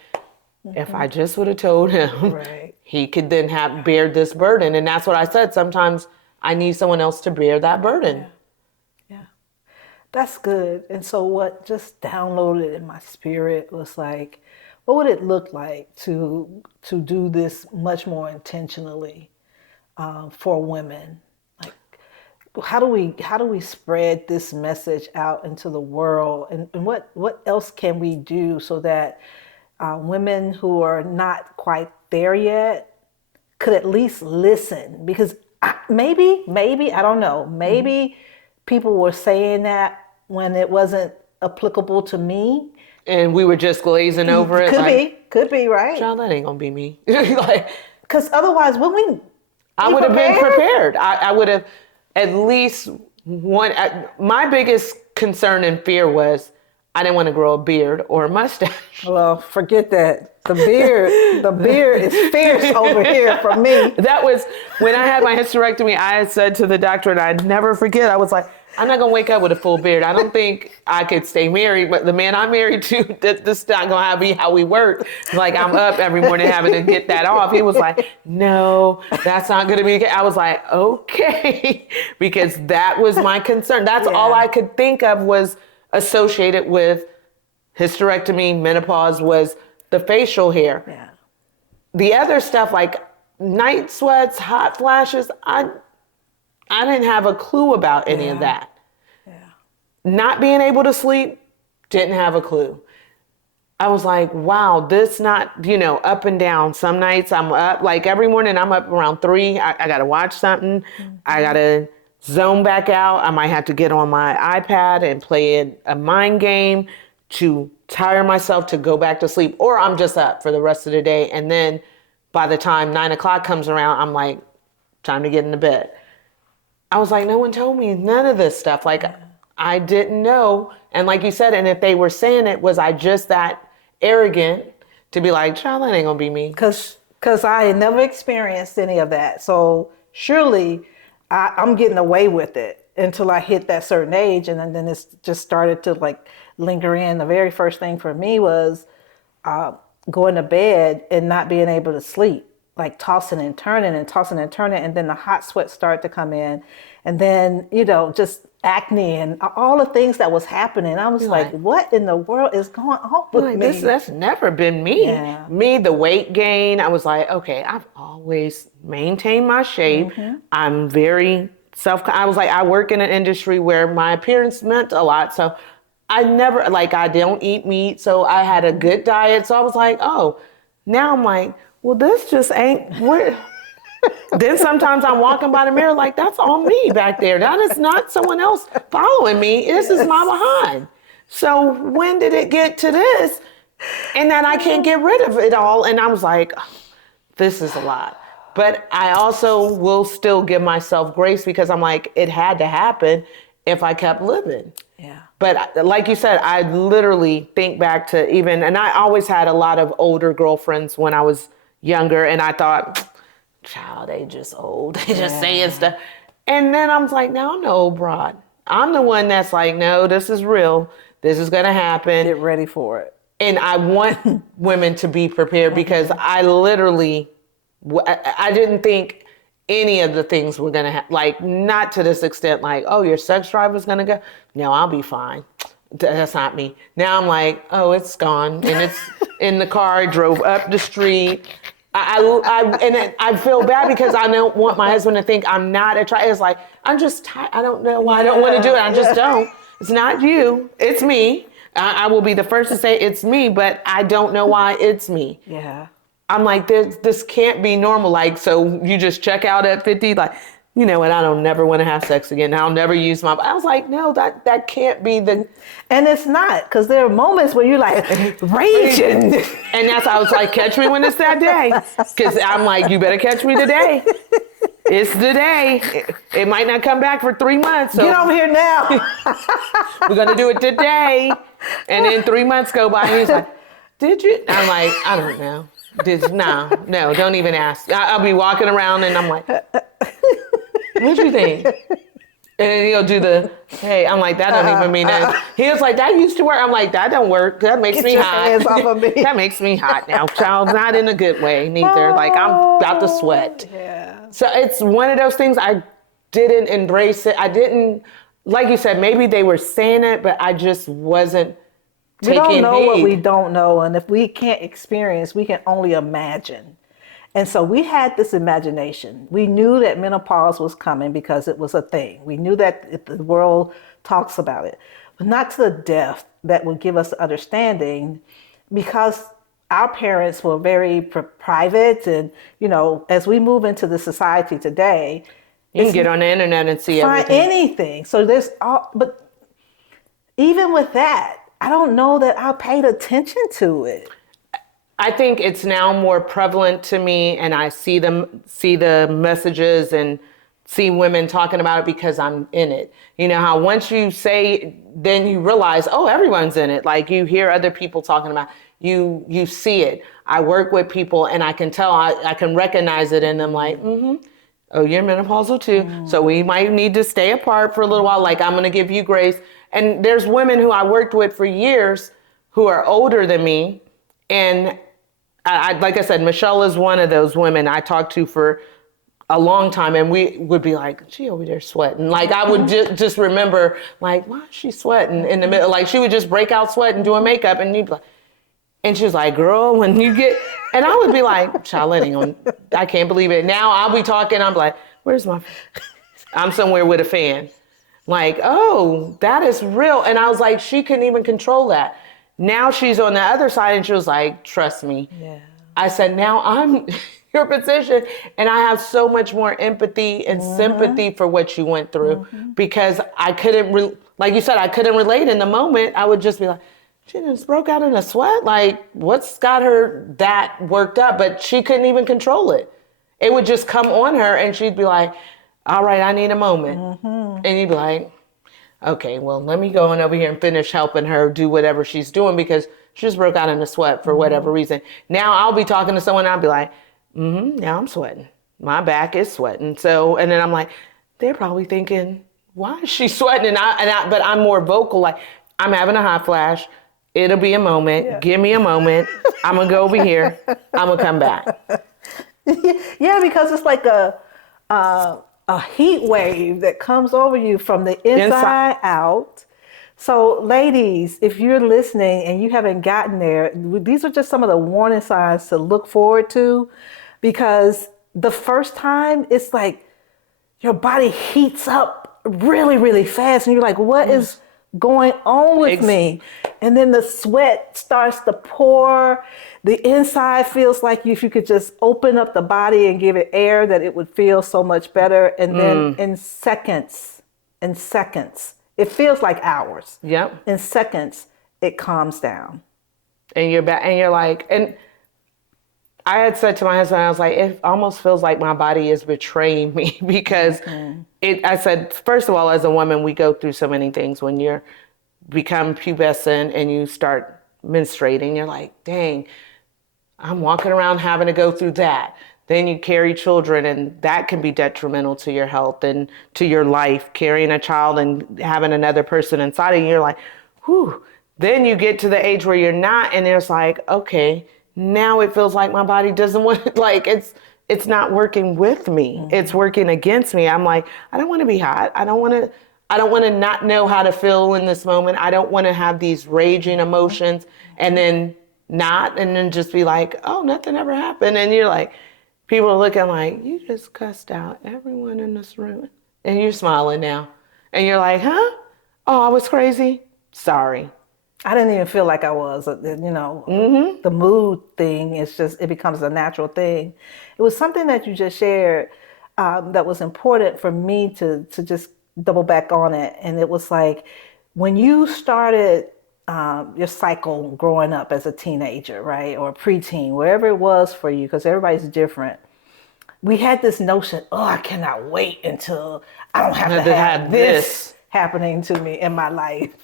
if I just would have told him, he could then bear this burden. And that's what I said. Sometimes I need someone else to bear that burden. Yeah. That's good. And so what just downloaded in my spirit was like, what would it look like to do this much more intentionally for women? How do we spread this message out into the world, and what else can we do so that women who are not quite there yet could at least listen? Because maybe I don't know, maybe people were saying that when it wasn't applicable to me, and we were just glazing over it. Could be right. Child, that ain't gonna be me. Like, because otherwise, when we, I would have been prepared. I would have. At least one, my biggest concern and fear was I didn't want to grow a beard or a mustache. Well, forget that. The beard is fierce over here for me. That was, when I had my hysterectomy, I had said to the doctor, and I'd never forget, I was like, I'm not going to wake up with a full beard. I don't think I could stay married, but the man I'm married to, this is not going to be how we work. Like, I'm up every morning having to get that off. He was like, no, that's not going to be, I was like, okay, because that was my concern. That's all I could think of was associated with hysterectomy, menopause, was the facial hair. Yeah. The other stuff like night sweats, hot flashes, I didn't have a clue about any of that. Yeah. Not being able to sleep, didn't have a clue. I was like, wow, this not, up and down. Some nights I'm up, like every morning I'm up around 3. I got to watch something. I got to zone back out. I might have to get on my iPad and play a mind game to tire myself to go back to sleep. Or I'm just up for the rest of the day. And then by the time 9 o'clock comes around, I'm like, time to get into bed. I was like, no one told me none of this stuff. Like, I didn't know. And like you said, and if they were saying it, was I just that arrogant to be like, child, that ain't gonna be me? Because I had never experienced any of that. So surely I'm getting away with it until I hit that certain age. And then it's just started to like linger in. The very first thing for me was going to bed and not being able to sleep. like tossing and turning and tossing and turning. And then the hot sweat started to come in. And then, just acne and all the things that was happening. I was like, what in the world is going on with me? That's never been me. Yeah. Me, the weight gain, I was like, okay, I've always maintained my shape. I'm very I was like, I work in an industry where my appearance meant a lot. So I never, I don't eat meat. So I had a good diet. So I was like, oh, now I'm like, well, this just ain't what. Then sometimes I'm walking by the mirror like, that's all me back there. That is not someone else following me. This is my behind. So when did it get to this? And then I can't get rid of it all. And I was like, oh, this is a lot. But I also will still give myself grace because I'm like, it had to happen if I kept living. Yeah. But like you said, I literally think back to and I always had a lot of older girlfriends when I was younger. And I thought, child, they just old. They just saying stuff. And then I was like, no, I'm the old broad. I'm the one that's like, no, this is real. This is going to happen. Get ready for it. And I want women to be prepared because I literally, I didn't think any of the things were going to happen. Like, not to this extent, like, oh, your sex drive is going to go. No, I'll be fine. That's not me. Now I'm like, oh, it's gone. And it's in the car. I drove up the street. I feel bad because I don't want my husband to think I'm not attracted. It's like, I'm just tired. I don't know why I don't want to do it. I just don't. It's not you. It's me. I will be the first to say it's me, but I don't know why it's me. Yeah. I'm like, this can't be normal. Like, so you just check out at 50, like, you know what, I don't never want to have sex again. I'll never use my, I was like, no, that can't be the. And it's not, because there are moments where you're like raging. And that's, I was like, catch me when it's that day. Because I'm like, you better catch me today. It's the day. It might not come back for 3 months. So get over here now. We're going to do it today. And then 3 months go by and he's like, did you? I'm like, I don't know. No, don't even ask. I'll be walking around and I'm like, what you think? And then he'll do the, hey, I'm like, that don't even mean that. He was like, that used to work. I'm like, that don't work. That makes me hot. Hands off of me. That makes me hot now, child. Not in a good way, neither. Like, I'm about to sweat. Yeah. So it's one of those things I didn't embrace it. I didn't, like you said, maybe they were saying it, but I just wasn't taking heed. We don't know what we don't know. And if we can't experience, we can only imagine. And so we had this imagination. We knew that menopause was coming because it was a thing. We knew that the world talks about it, but not to the depth that would give us understanding, because our parents were very private. And, you know, as we move into the society today, you can get on the internet and see find everything. anything. So there's all, but even with that, I don't know that I paid attention to it. I think it's now more prevalent to me, and I see the messages and see women talking about it because I'm in it. You know how once you say, then you realize, oh, everyone's in it. Like, you hear other people talking about, you see it. I work with people and I can tell, I can recognize it in them, like, oh, you're menopausal too. So we might need to stay apart for a little while. Like, I'm going to give you grace. And there's women who I worked with for years who are older than me. And I, like I said, Michelle is one of those women I talked to for a long time, and we would be like, she over there sweating. Like, I would just remember, like, why is she sweating in the middle? Like, she would just break out sweating doing makeup, and you'd be like, and she was like, girl, when you get, and I would be like, child, I can't believe it. Now I'll be talking, I'm like, where's my, I'm somewhere with a fan. Like, oh, that is real. And I was like, she couldn't even control that. Now she's on the other side and she was like, trust me. Yeah. I said, now I'm your position. And I have so much more empathy and sympathy for what you went through, because I couldn't, like you said, I couldn't relate in the moment. I would just be like, she just broke out in a sweat. Like, what's got her that worked up? But she couldn't even control it. It would just come on her and she'd be like, all right, I need a moment. And you'd be like, okay, well, let me go on over here and finish helping her do whatever she's doing, because she just broke out in a sweat for whatever reason. Now I'll be talking to someone and I'll be like, now I'm sweating. My back is sweating. So, and then I'm like, they're probably thinking, why is she sweating? But I'm more vocal. Like, I'm having a hot flash. It'll be a moment. Yeah. Give me a moment. I'm going to go over here. I'm going to come back. Yeah, because it's like a heat wave that comes over you from the inside out. So, ladies, if you're listening and you haven't gotten there, these are just some of the warning signs to look forward to, because the first time it's like your body heats up really, really fast, and you're like, what is going on with me? And then the sweat starts to pour. The inside feels like if you could just open up the body and give it air, that it would feel so much better. And then in seconds, it feels like hours. Yep. In seconds, it calms down. And you're back, and you're like, and I had said to my husband, I was like, it almost feels like my body is betraying me because I said, first of all, as a woman, we go through so many things. When you become pubescent and you start menstruating, you're like, dang, I'm walking around having to go through that. Then you carry children, and that can be detrimental to your health and to your life, carrying a child and having another person inside of you. You're like, whew. Then you get to the age where you're not, and it's like, okay, now it feels like my body doesn't want, like it's not working with me. It's working against me. I'm like, I don't want to be hot. I don't want to not know how to feel in this moment. I don't want to have these raging emotions and then just be like, oh, nothing ever happened. And you're like, people are looking like, you just cussed out everyone in this room. And you're smiling now. And you're like, huh? Oh, I was crazy. Sorry. I didn't even feel like I was, the mood thing is just, it becomes a natural thing. It was something that you just shared that was important for me to just double back on it. And it was like, when you started your cycle growing up as a teenager, right? Or preteen, wherever it was for you, because everybody's different. We had this notion, oh, I cannot wait until I don't have to have this happening to me in my life.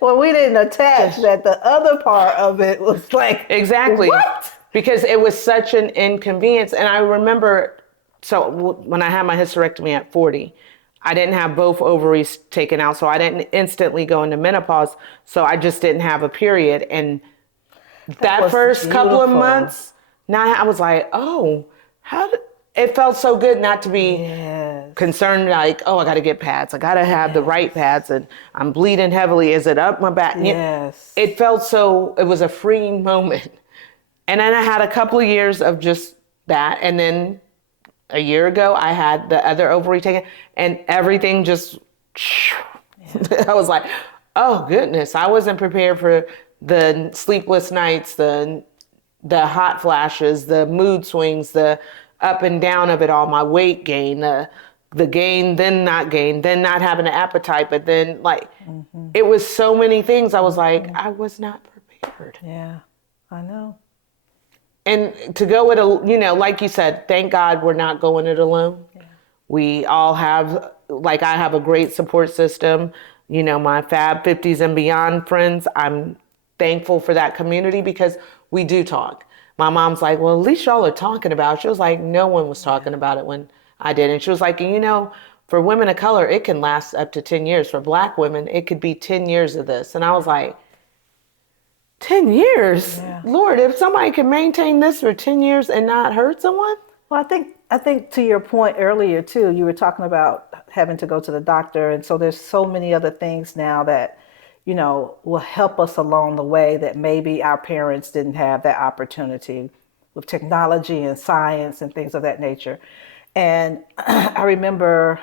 Well, we didn't attach that the other part of it was like, exactly. What? Because it was such an inconvenience. And I remember, so when I had my hysterectomy at 40, I didn't have both ovaries taken out, so I didn't instantly go into menopause. So I just didn't have a period. And that first couple of months, now I was like, oh, it felt so good not to be concerned, like, oh, I got to get pads. I got to have the right pads, and I'm bleeding heavily. Is it up my back? Yes. It felt so, it was a freeing moment. And then I had a couple of years of just that. And then a year ago, I had the other ovary taken, and everything just, I was like, oh, goodness. I wasn't prepared for the sleepless nights, the hot flashes, the mood swings, the up and down of it all, my weight gain, the gain, then not having an appetite, but then it was so many things. I was like, I was not prepared. Yeah, I know. And to go it, like you said, thank God we're not going it alone. Yeah. We all have, I have a great support system. My Fab 50s and beyond friends, I'm thankful for that community because we do talk. My mom's like, well, at least y'all are talking about it. She was like, no one was talking about it when I did. And she was like, for women of color, it can last up to 10 years. For Black women, it could be 10 years of this. And I was like, 10 years? Yeah. Lord, if somebody can maintain this for 10 years and not hurt someone? Well, I think to your point earlier, too, you were talking about having to go to the doctor. And so there's so many other things now that will help us along the way that maybe our parents didn't have that opportunity with technology and science and things of that nature. And I remember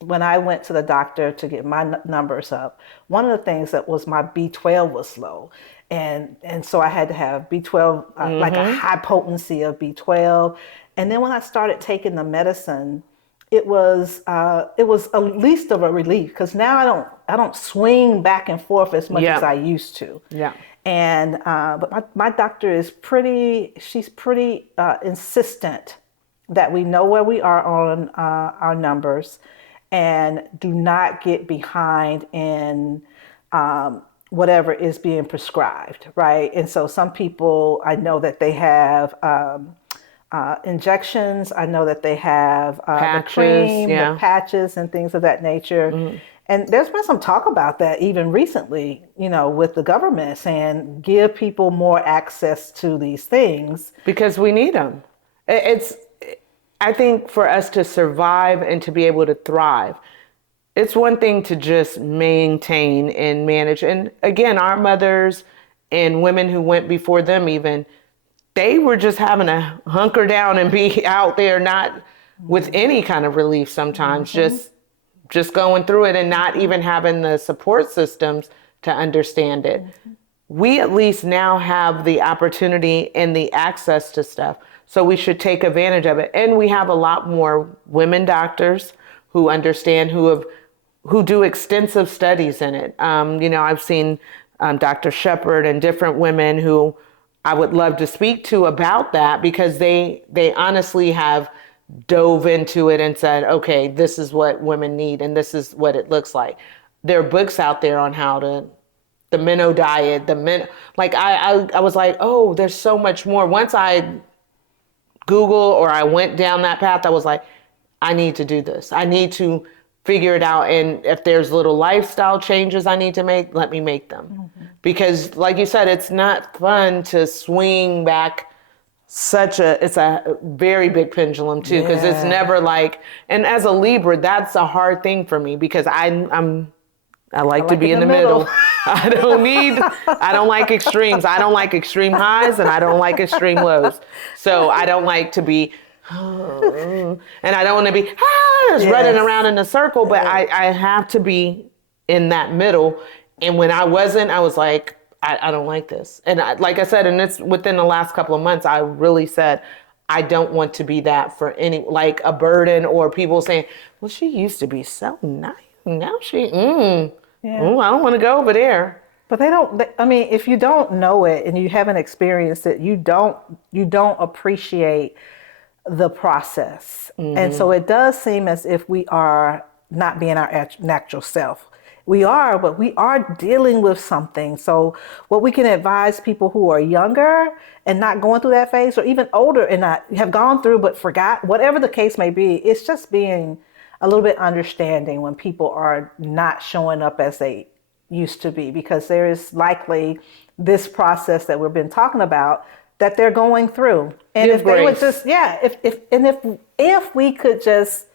when I went to the doctor to get my numbers up, one of the things that was my B12 was low. And so I had to have B12, like a high potency of B12. And then when I started taking the medicine, it was at least of a relief, because now I don't swing back and forth as much as I used to. Yeah. And but my doctor is she's pretty insistent that we know where we are on our numbers, and do not get behind in whatever is being prescribed, right? And so some people, I know that they have injections. I know that they have the cream, the patches, and things of that nature. Mm-hmm. And there's been some talk about that even recently, with the government saying give people more access to these things. Because we need them. It's, I think for us to survive and to be able to thrive, it's one thing to just maintain and manage. And again, our mothers and women who went before them even, they were just having to hunker down and be out there, not with any kind of relief sometimes, just going through it and not even having the support systems to understand it. We at least now have the opportunity and the access to stuff. So we should take advantage of it. And we have a lot more women doctors who understand, who do extensive studies in it. I've seen Dr. Shepard and different women who I would love to speak to about that, because they honestly have dove into it and said, okay, this is what women need and this is what it looks like. There are books out there on how to, the minnow diet, I was like, oh, there's so much more. Once I Google or I went down that path, I was like, I need to do this. I need to figure it out. And if there's little lifestyle changes I need to make, let me make them. Because like you said, it's not fun to swing back it's a very big pendulum too, because it's never like, and as a Libra, that's a hard thing for me, because I like to be in the middle. I don't like extremes. I don't like extreme highs and I don't like extreme lows. So I don't like to be, and I don't want to be running around in a circle, but I have to be in that middle. And when I wasn't, I was like, I don't like this. And like I said, and it's within the last couple of months, I really said, I don't want to be that for like a burden, or people saying, well, she used to be so nice. Now she, I don't want to go over there. But if you don't know it and you haven't experienced it, you don't appreciate the process. And so it does seem as if we are not being our natural self. We are, but we are dealing with something. So what we can advise people who are younger and not going through that phase, or even older and not have gone through but forgot, whatever the case may be, it's just being a little bit understanding when people are not showing up as they used to be, because there is likely this process that we've been talking about that they're going through. And if they would just, if we could just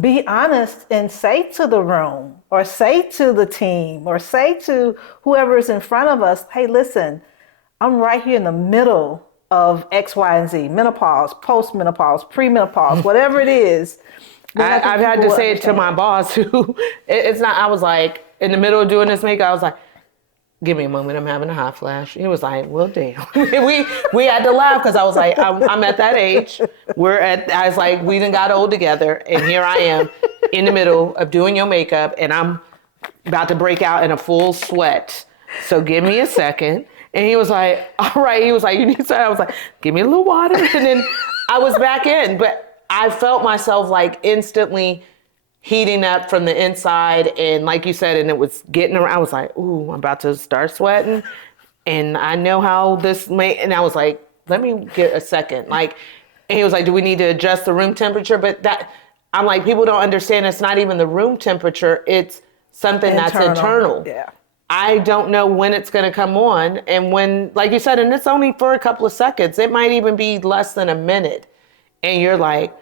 be honest and say to the room, or say to the team, or say to whoever is in front of us, hey, listen, I'm right here in the middle of X, Y, and Z, menopause, post-menopause, pre-menopause, whatever it is. I've had to say it to my boss who, it's not, I was like, in the middle of doing this makeup, I was like, give me a moment, I'm having a hot flash. He was like, well, damn. we had to laugh, because I was like, I'm at that age. I was like, we done got old together, and here I am in the middle of doing your makeup, and I'm about to break out in a full sweat. So give me a second. And he was like, all right. He was like, you need some? I was like, give me a little water. And then I was back in, but I felt myself like instantly heating up from the inside, and like you said, and it was getting around. I was like, ooh, I'm about to start sweating, and I know how this may, and I was like, let me get a second. Like, and he was like, do we need to adjust the room temperature? But I'm like, people don't understand, it's not even the room temperature, it's something that's internal. Yeah. I don't know when it's going to come on, and when, like you said, and it's only for a couple of seconds, it might even be less than a minute, and you're like,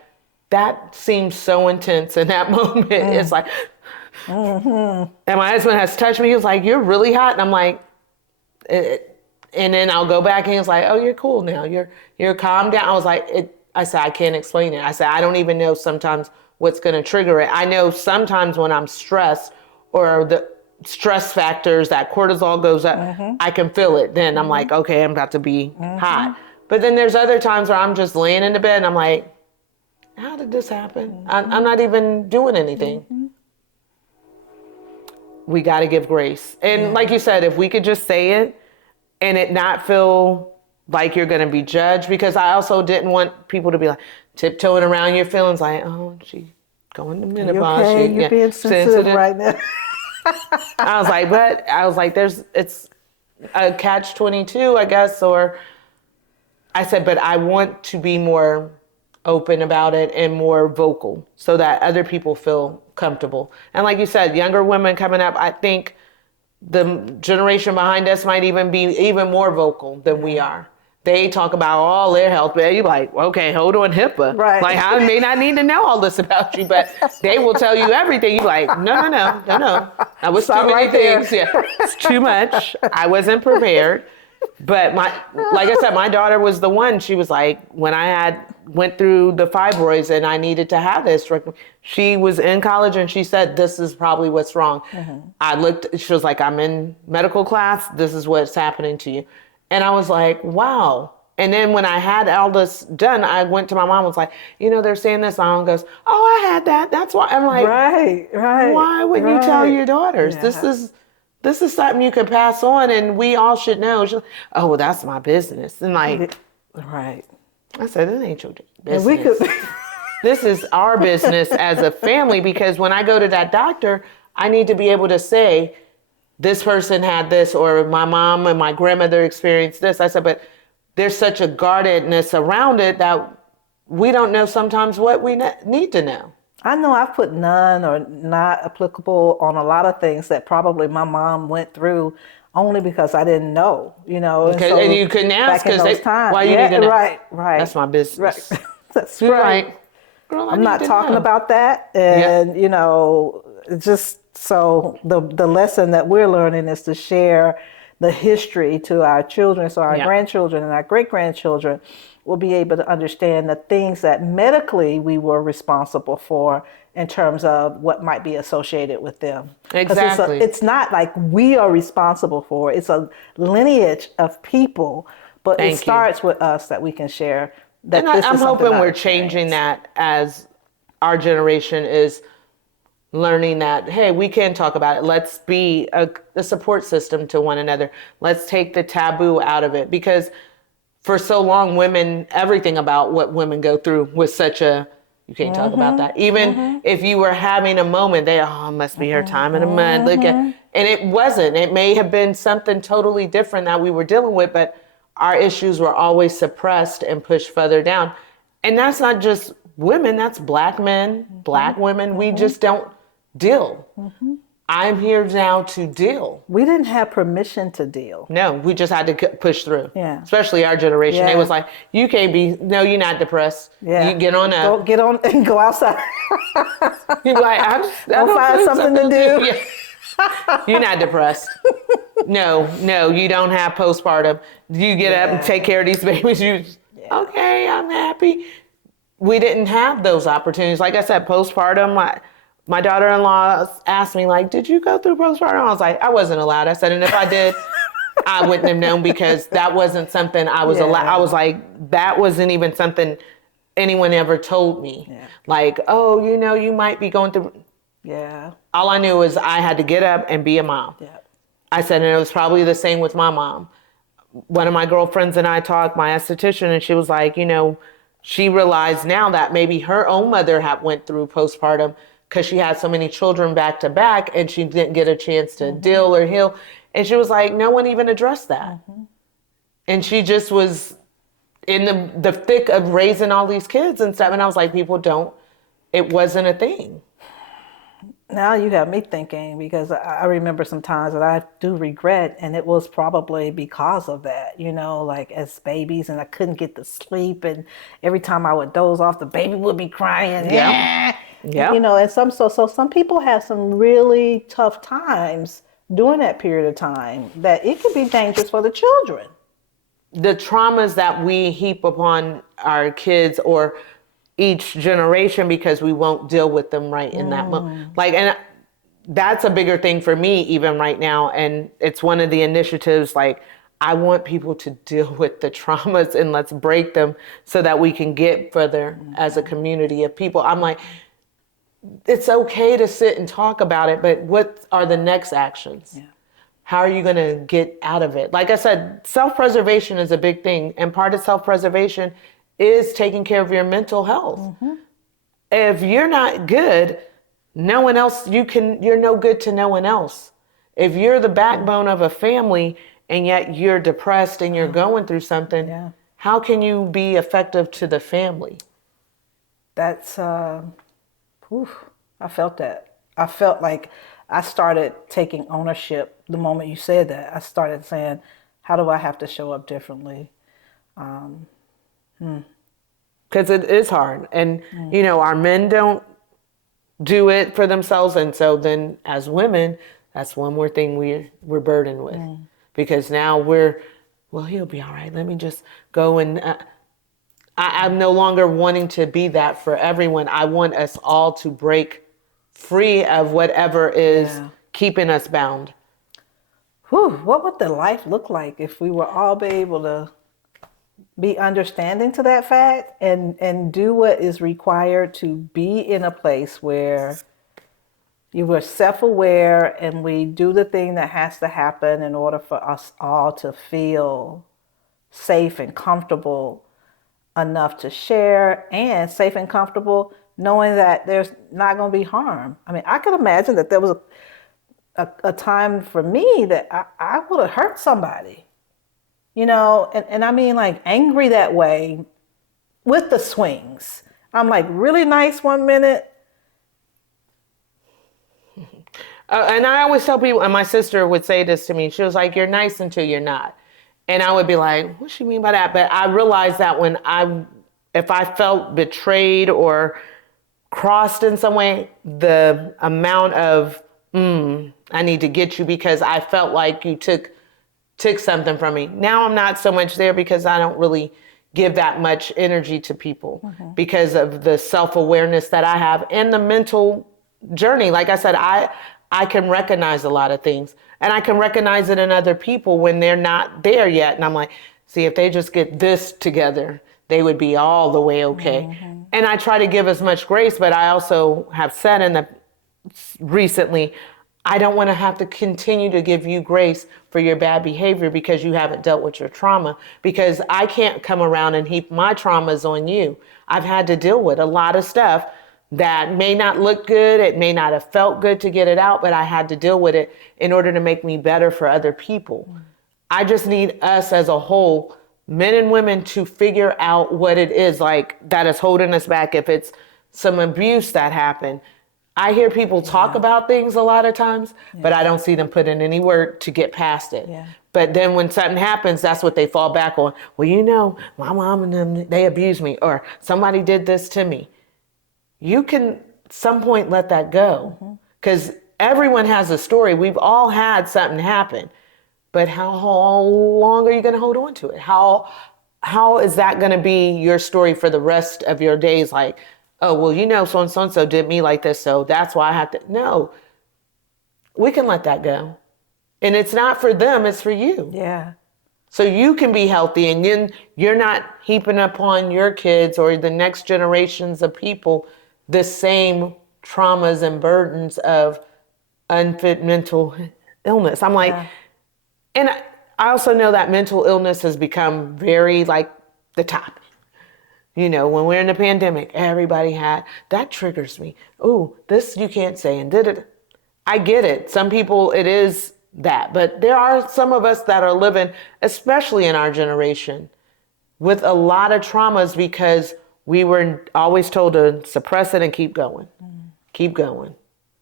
that seems so intense in that moment. It's like, and my husband has touched me. He was like, you're really hot. And I'm like, and then I'll go back and he's like, oh, you're cool now. You're calm down. I was like, I said, I can't explain it. I said, I don't even know sometimes what's going to trigger it. I know sometimes when I'm stressed, or the stress factors, that cortisol goes up, I can feel it. Then I'm like, okay, I'm about to be hot. But then there's other times where I'm just laying in the bed and I'm like, how did this happen? I'm not even doing anything. We got to give grace. And like you said, if we could just say it and it not feel like you're going to be judged, because I also didn't want people to be like tiptoeing around your feelings, like, oh, she going to menopause. Okay? You're being sensitive right now. I was like, it's a catch-22, I guess, or I said, but I want to be more open about it and more vocal so that other people feel comfortable. And like you said, younger women coming up, I think the generation behind us might even be even more vocal than we are. they talk about all their health, but you're like, okay, hold on, HIPAA. Right. Like, I may not need to know all this about you, but they will tell you everything. You're like, no. That was Stop too many right there. things. Yeah, it's too much. I wasn't prepared. But like I said, my daughter was the one. She was like, when I went through the fibroids and I needed to have this, she was in college and she said, this is probably what's wrong. I looked, she was like, I'm in medical class. This is what's happening to you. And I was like, wow. And then when I had all this done, I went to my mom and was like, they're saying this. My mom goes, oh, I had that. That's why. I'm like, Right. why wouldn't you tell your daughters? Yeah. This is something you could pass on and we all should know. She's like, oh, well, that's my business. And like, right. I said, it ain't your business. And we could. This is our business as a family, because when I go to that doctor, I need to be able to say, this person had this, or my mom and my grandmother experienced this. I said, but there's such a guardedness around it that we don't know sometimes what we need to know. I know I've put none or not applicable on a lot of things that probably my mom went through only because I didn't know, Okay, and you couldn't ask because why you need to know. Right. That's my business. Right. That's You're right. like, girl, I'm not talking about that. And, just so the lesson that we're learning is to share the history to our children, so our grandchildren and our great-grandchildren will be able to understand the things that medically we were responsible for in terms of what might be associated with them. Exactly. It's not like we are responsible for it. It's a lineage of people, but it starts with us that we can share. That and I'm hoping we're changing that as our generation is learning that, hey, we can talk about it. Let's be a support system to one another. Let's take the taboo out of it, because for so long, everything about what women go through was such you can't talk about that. Even if you were having a moment, it must be her time in the mud. And it wasn't. It may have been something totally different that we were dealing with, but our issues were always suppressed and pushed further down. And that's not just women, that's Black men, Black women. We just don't deal. I'm here now to deal. We didn't have permission to deal. No, we just had to push through. Yeah. Especially our generation. It was like, you can't be, no, you're not depressed. Yeah. You get on up. Get on and go outside. You're like, I don't find something to do. Yeah. You're not depressed. No, you don't have postpartum. You get up and take care of these babies. Okay, I'm happy. We didn't have those opportunities. Like I said, postpartum, my daughter-in-law asked me, like, did you go through postpartum? I was like, I wasn't allowed. I said, and if I did, I wouldn't have known, because that wasn't something I was allowed. I was like, that wasn't even something anyone ever told me. Yeah. Like, oh, you might be going through. Yeah. All I knew was I had to get up and be a mom. Yeah. I said, and it was probably the same with my mom. One of my girlfriends and I talked, my esthetician, and she was like, she realized now that maybe her own mother had went through postpartum, because she had so many children back to back and she didn't get a chance to deal or heal. And she was like, no one even addressed that. And she just was in the thick of raising all these kids and stuff. And I was like, it wasn't a thing. Now you have me thinking, because I remember some times that I do regret, and it was probably because of that, like as babies, and I couldn't get to sleep, and every time I would doze off, the baby would be crying. Yeah. And some people have some really tough times during that period of time that it could be dangerous for the children. The traumas that we heap upon our kids or each generation, because we won't deal with them right in that moment. And that's a bigger thing for me even right now. And it's one of the initiatives, like, I want people to deal with the traumas and let's break them so that we can get further as a community of people. I'm like, it's okay to sit and talk about it, but what are the next actions? Yeah. How are you going to get out of it? Like I said, self-preservation is a big thing. And part of self-preservation is taking care of your mental health. If you're not good, no one else, you're no good to no one else. If you're the backbone of a family and yet you're depressed and you're going through something, how can you be effective to the family? That's, I felt that. I felt like I started taking ownership the moment you said that. I started saying, how do I have to show up differently? Because it is hard. And, our men don't do it for themselves. And so then as women, that's one more thing we're burdened with. Because now well, he'll be all right. Let me just go and... I'm no longer wanting to be that for everyone. I want us all to break free of whatever is keeping us bound. Whew, what would the life look like if we were all be able to be understanding to that fact and do what is required to be in a place where you were self-aware and we do the thing that has to happen in order for us all to feel safe and comfortable enough to share, and safe and comfortable knowing that there's not going to be harm. I mean, I can imagine that there was a time for me that I would have hurt somebody, and I mean like angry that way with the swings. I'm like really nice one minute. And I always tell people, and my sister would say this to me, she was like, you're nice until you're not. And I would be like, what she mean by that? But I realized that if I felt betrayed or crossed in some way, the amount of, I need to get you because I felt like you took something from me. Now I'm not so much there because I don't really give that much energy to people because of the self-awareness that I have and the mental journey. Like I said, I can recognize a lot of things. And I can recognize it in other people when they're not there yet. And I'm like, see, if they just get this together, they would be all the way okay. And I try to give as much grace, but I also have said recently, I don't want to have to continue to give you grace for your bad behavior because you haven't dealt with your trauma, because I can't come around and heap my traumas on you. I've had to deal with a lot of stuff that may not look good. It may not have felt good to get it out, but I had to deal with it in order to make me better for other people. I just need us as a whole, men and women, to figure out what it is like that is holding us back. If it's some abuse that happened, I hear people talk about things a lot of times, but I don't see them put in any work to get past it. But then when something happens, that's what they fall back on. Well, my mom and them, they abused me, or somebody did this to me. You can at some point let that go, because everyone has a story. We've all had something happen, but how long are you going to hold on to it? How is that going to be your story for the rest of your days? Like, oh, well, so-and-so did me like this, so that's why I have to. No, we can let that go. And it's not for them, it's for you. Yeah. So you can be healthy, and then you're not heaping upon your kids or the next generations of people the same traumas and burdens of unfit mental illness. I'm like, and I also know that mental illness has become very like the top. When we're in the pandemic, everybody had, that triggers me. Oh, this you can't say, and did it. I get it. Some people, it is that, but there are some of us that are living, especially in our generation, with a lot of traumas because we were always told to suppress it and keep going. Keep going.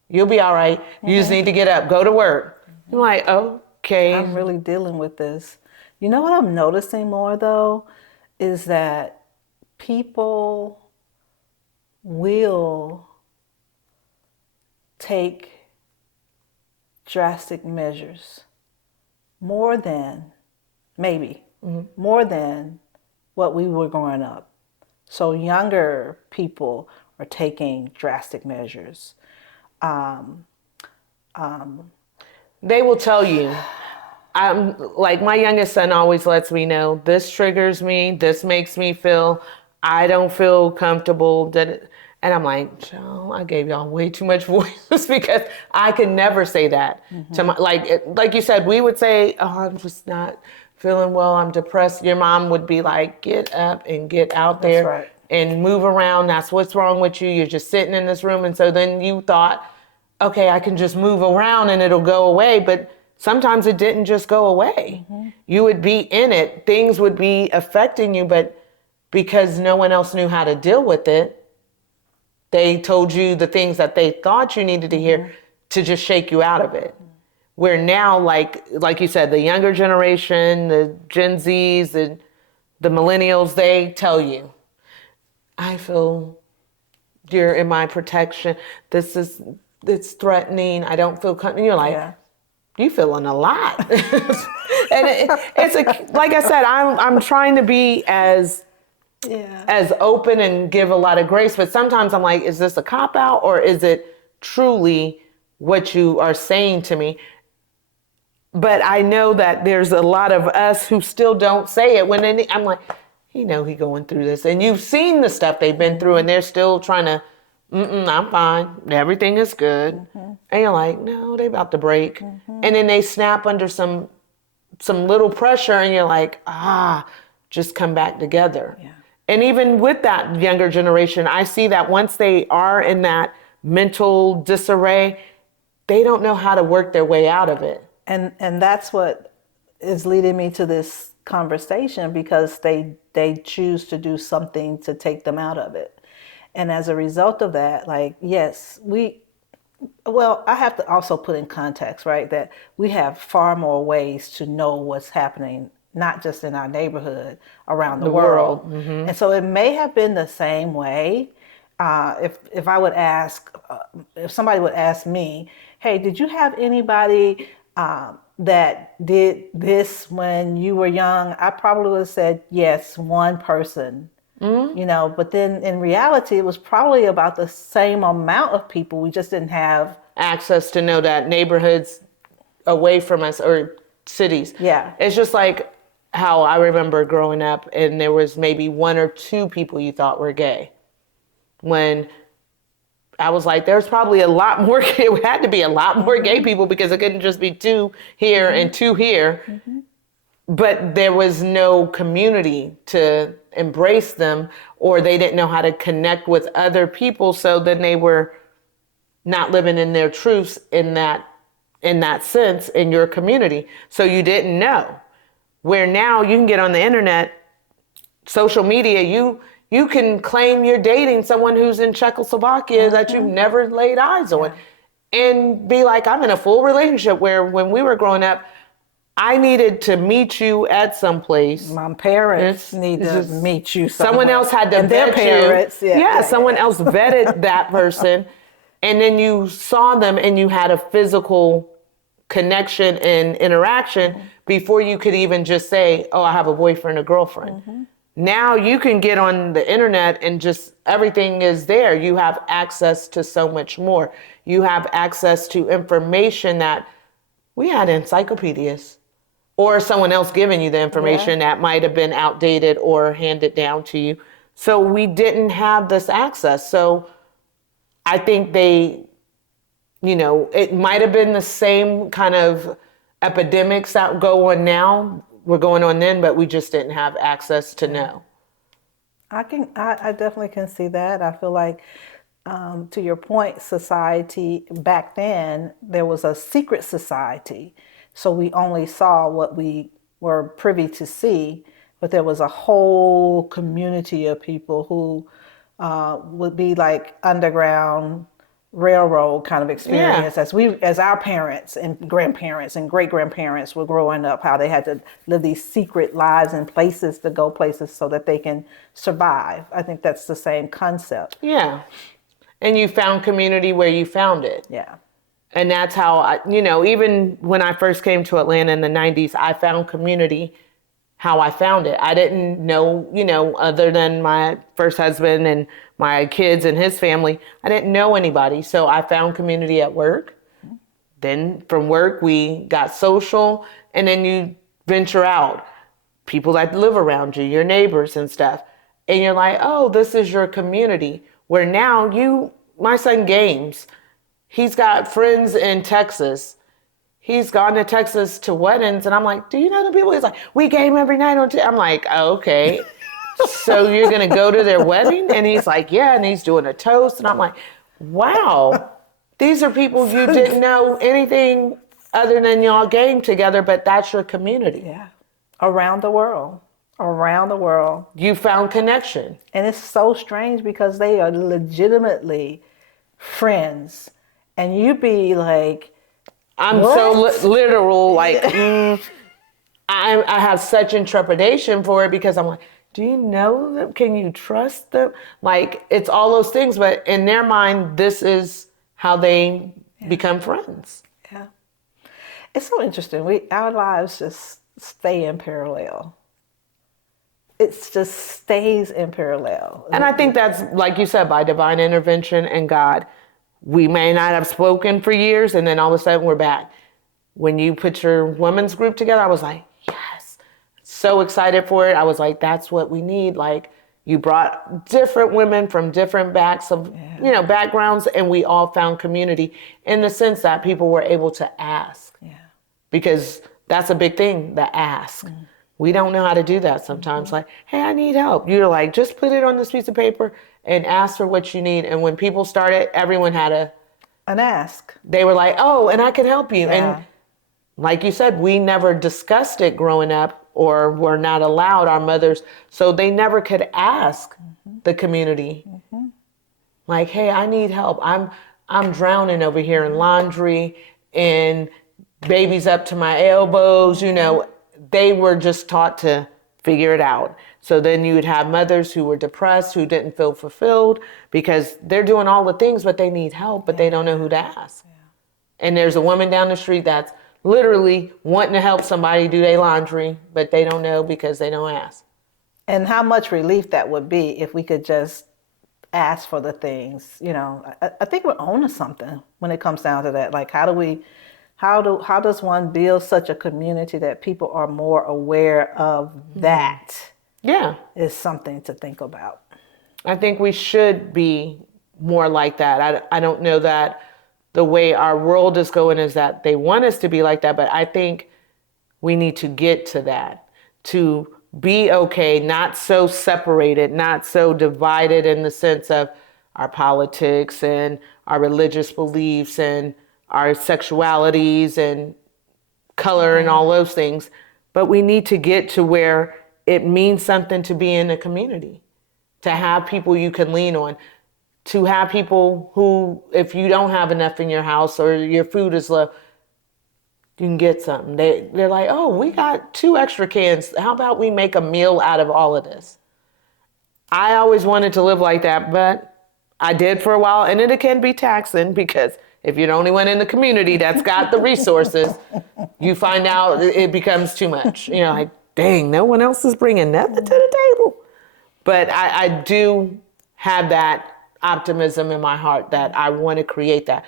You'll be all right. You just need to get up, go to work. I'm like, okay. I'm really dealing with this. You know what I'm noticing more though, is that people will take drastic measures more than what we were growing up. So younger people are taking drastic measures. They will tell you. Like my youngest son always lets me know, this triggers me, this makes me feel, I don't feel comfortable. And I'm like, Joe, I gave y'all way too much voice because I could never say that to my, like you said, we would say, oh, I'm just not feeling well, I'm depressed. Your mom would be like, get up and get out there and move around. That's what's wrong with you. You're just sitting in this room. And so then you thought, okay, I can just move around and it'll go away. But sometimes it didn't just go away. You would be in it. Things would be affecting you, but because no one else knew how to deal with it, they told you the things that they thought you needed to hear to just shake you out of it. Where now, like you said, the younger generation, the Gen Zs, The millennials, they tell you, I feel you're in my protection. It's threatening. I don't feel comfortable. You're like, Yeah. you feeling a lot. And like I said, I'm trying to be as open and give a lot of grace, but sometimes I'm like, is this a cop out or is it truly what you are saying to me? But I know that there's a lot of us who still don't say it I'm like, he going through this, and you've seen the stuff they've been through, and they're still trying to, I'm fine, everything is good, and you're like, no, they about to break, and then they snap under some little pressure, and you're like, just come back together. Yeah. And even with that younger generation, I see that once they are in that mental disarray, they don't know how to work their way out of it. And that's what is leading me to this conversation, because they choose to do something to take them out of it. And as a result of that, like, yes, I have to also put in context, right, that we have far more ways to know what's happening, not just in our neighborhood, around the world. And so it may have been the same way. If I would ask, if somebody would ask me, hey, did you have anybody that did this when you were young? I probably would have said yes, one person. But then in reality, it was probably about the same amount of people. We just didn't have access to know that neighborhoods away from us or cities. Yeah. It's just like how I remember growing up, and there was maybe one or two people you thought were gay. When I was like, there's probably a lot more, it had to be a lot more gay people, because it couldn't just be two here and two here. But there was no community to embrace them, or they didn't know how to connect with other people. So then they were not living in their truths in that sense in your community. So you didn't know. Where now you can get on the internet, social media, you can claim you're dating someone who's in Czechoslovakia that you've never laid eyes on, and be like, I'm in a full relationship, where when we were growing up, I needed to meet you at some place. My parents need to meet you somewhere. Someone else had to vet parents, you. Someone else vetted that person, and then you saw them and you had a physical connection and interaction before you could even just say, oh, I have a boyfriend or girlfriend. Now you can get on the internet and just everything is there. You have access to so much more. You have access to information that we had encyclopedias, or someone else giving you the information that might have been outdated or handed down to you. So we didn't have this access. So I think it might have been the same kind of epidemics that go on now, were going on then, but we just didn't have access to know. I definitely can see that. I feel like, to your point, society back then, there was a secret society. So we only saw what we were privy to see, but there was a whole community of people who would be like underground railroad kind of experience as our parents and grandparents and great grandparents were growing up, how they had to live these secret lives and places to go places so that they can survive. I think that's the same concept. Yeah. And you found community where you found it. Yeah. And that's how even when I first came to Atlanta in the 90s, I found community how I found it. I didn't know, other than my first husband and my kids and his family, I didn't know anybody. So I found community at work. Then from work, we got social, and then you venture out. People that live around you, your neighbors and stuff. And you're like, oh, this is your community. Where now my son games. He's got friends in Texas. He's gone to Texas to weddings. And I'm like, do you know the people? He's like, we game every night on I'm like, oh, okay. So you're going to go to their wedding? And he's like, yeah. And he's doing a toast. And I'm like, wow, these are people you didn't know anything other than y'all game together, but that's your community. Yeah. Around the world. You found connection. And it's so strange because they are legitimately friends. And you be like, I'm what? So literal, like, I have such intrepidation for it because I'm like, do you know them? Can you trust them? Like, it's all those things, but in their mind, this is how they become friends. Yeah. It's so interesting. Our lives just stay in parallel. It just stays in parallel. And I think that's, like you said, by divine intervention and God. We may not have spoken for years, and then all of a sudden we're back. When you put your women's group together, I was like, yes, so excited for it. I was like, that's what we need. Like, you brought different women from different backgrounds, and we all found community in the sense that people were able to ask. Yeah. Because that's a big thing, the ask. We don't know how to do that sometimes. Like, hey, I need help. You're like, just put it on this piece of paper and ask for what you need. And when people started, everyone had an ask. They were like, oh, and I can help you. Yeah. And like you said, we never discussed it growing up, or were not allowed, our mothers. So they never could ask the community, like, hey, I need help. I'm drowning over here in laundry and babies up to my elbows, They were just taught to figure it out. So then you would have mothers who were depressed, who didn't feel fulfilled because they're doing all the things, but they need help, but they don't know who to ask. Yeah. And there's a woman down the street that's literally wanting to help somebody do their laundry, but they don't know because they don't ask. And how much relief that would be if we could just ask for the things, I think we're on to something when it comes down to that. Like, how does one build such a community that people are more aware of that? Yeah. Is something to think about. I think we should be more like that. I don't know that the way our world is going is that they want us to be like that, but I think we need to get to that, to be okay, not so separated, not so divided in the sense of our politics and our religious beliefs and our sexualities and color and all those things. But we need to get to where it means something to be in a community, to have people you can lean on, to have people who, if you don't have enough in your house or your food is low, you can get something. They're like, oh, we got 2 extra cans. How about we make a meal out of all of this? I always wanted to live like that, but I did for a while, and it can be taxing because if you're the only one in the community that's got the resources, you find out it becomes too much. Like, dang, no one else is bringing nothing to the table. But I do have that optimism in my heart that I want to create that.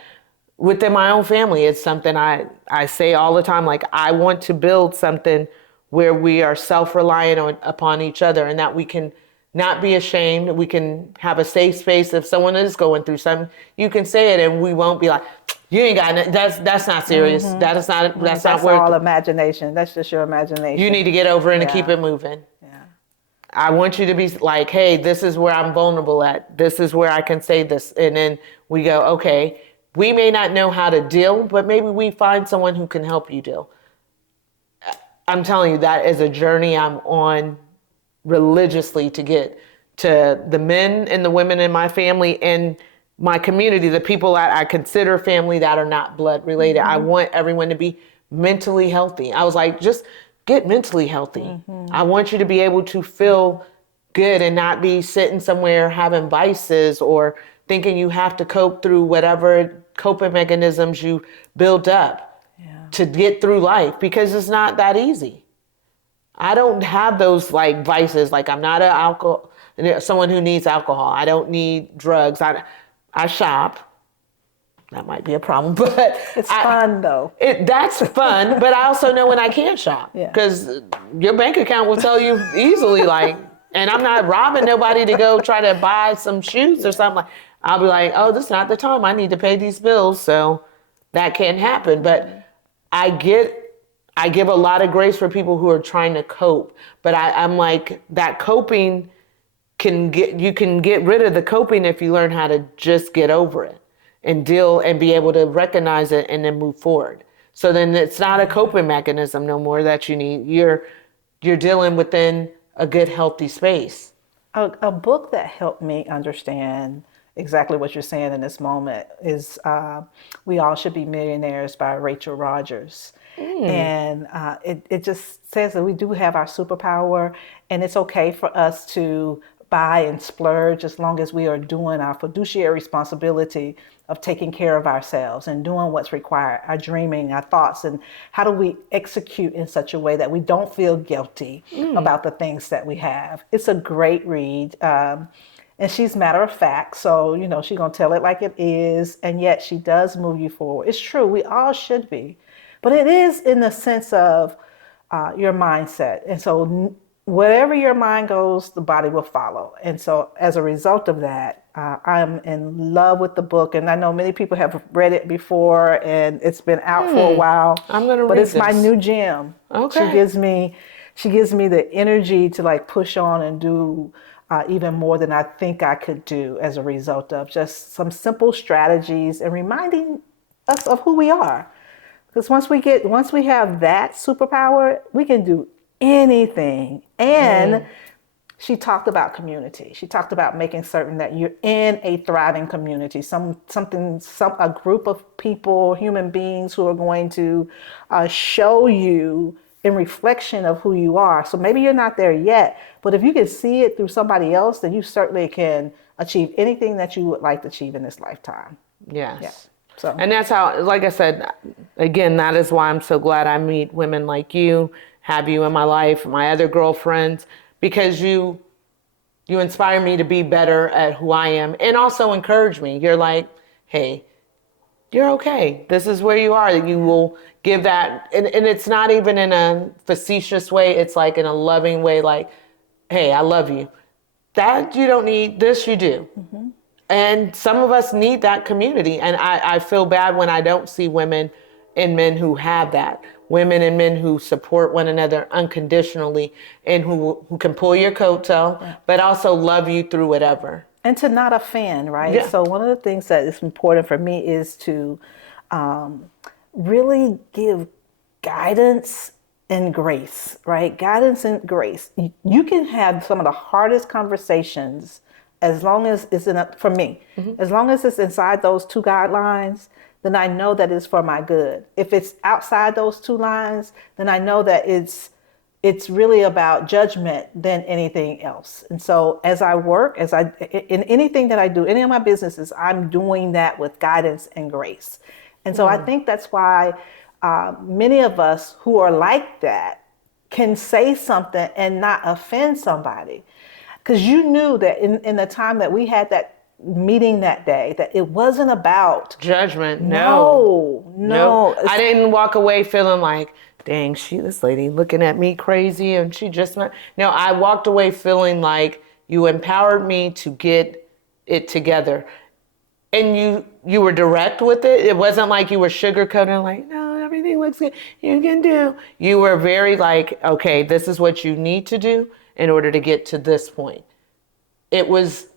Within my own family, it's something I say all the time, like, I want to build something where we are self-reliant upon each other and that we can not be ashamed. We can have a safe space. If someone is going through something, you can say it and we won't be like, you ain't got it. That's not serious. That is not, that's not worth all imagination. That's just your imagination. You need to get over it and keep it moving. Yeah. I want you to be like, hey, this is where I'm vulnerable at. This is where I can say this. And then we go, okay, we may not know how to deal, but maybe we find someone who can help you deal. I'm telling you, that is a journey I'm on religiously to get to the men and the women in my family and my community, the people that I consider family that are not blood related. I want everyone to be mentally healthy. I was like, just get mentally healthy. I want you to be able to feel good and not be sitting somewhere having vices or thinking you have to cope through whatever coping mechanisms you built up to get through life, because it's not that easy. I don't have those like vices. Like, I'm not someone who needs alcohol. I don't need drugs. I shop. That might be a problem, but it's fun though. That's fun, but I also know when I can't shop, because your bank account will tell you easily, like, and I'm not robbing nobody to go try to buy some shoes or something. I'll be like, oh, this is not the time. I need to pay these bills, so that can't happen. But I give a lot of grace for people who are trying to cope, but I'm like, that coping you can get rid of the coping if you learn how to just get over it and deal and be able to recognize it and then move forward. So then it's not a coping mechanism no more that you need. You're dealing within a good, healthy space. A book that helped me understand exactly what you're saying in this moment is We All Should Be Millionaires by Rachel Rodgers. And it just says that we do have our superpower, and it's okay for us to buy and splurge as long as we are doing our fiduciary responsibility of taking care of ourselves and doing what's required, our dreaming, our thoughts, and how do we execute in such a way that we don't feel guilty about the things that we have. It's a great read. And she's matter of fact, so, she's going to tell it like it is, and yet she does move you forward. It's true, we all should be. But it is in the sense of your mindset. And so wherever your mind goes, the body will follow. And so as a result of that, I'm in love with the book. And I know many people have read it before, and it's been out for a while. I'm going to read But it's this. my new gem. Okay. She gives me the energy to like push on and do even more than I think I could do as a result of just some simple strategies and reminding us of who we are. Because once we have that superpower, we can do anything. And she talked about community. She talked about making certain that you're in a thriving community, a group of people, human beings who are going to show you in reflection of who you are. So maybe you're not there yet, but if you can see it through somebody else, then you certainly can achieve anything that you would like to achieve in this lifetime. Yes. Yeah. So. And that's how, like I said, again, that is why I'm so glad I meet women like you, have you in my life, my other girlfriends, because you inspire me to be better at who I am and also encourage me. You're like, hey, you're okay. This is where you are. You will give that. And it's not even in a facetious way. It's like in a loving way, like, hey, I love you. That you don't need, this you do. Mm-hmm. And some of us need that community. And I feel bad when I don't see women and men who have that. Women and men who support one another unconditionally and who can pull your coattail, but also love you through whatever. And to not offend, right? Yeah. So one of the things that is important for me is to really give guidance and grace, right? Guidance and grace. You can have some of the hardest conversations as long as it's for me, as long as it's inside those two guidelines, then I know that it's for my good. If it's outside those two lines, then I know that it's really about judgment than anything else. And so as I work, in anything that I do, any of my businesses, I'm doing that with guidance and grace. And so I think that's why many of us who are like that can say something and not offend somebody. Because you knew that in the time that we had that meeting that day, that it wasn't about judgment. No. I didn't walk away feeling like, dang, this lady looking at me crazy and she just not. No, I walked away feeling like you empowered me to get it together. And you were direct with it. It wasn't like you were sugarcoating like, no, everything looks good. You can do. You were very like, okay, this is what you need to do in order to get to this point. It was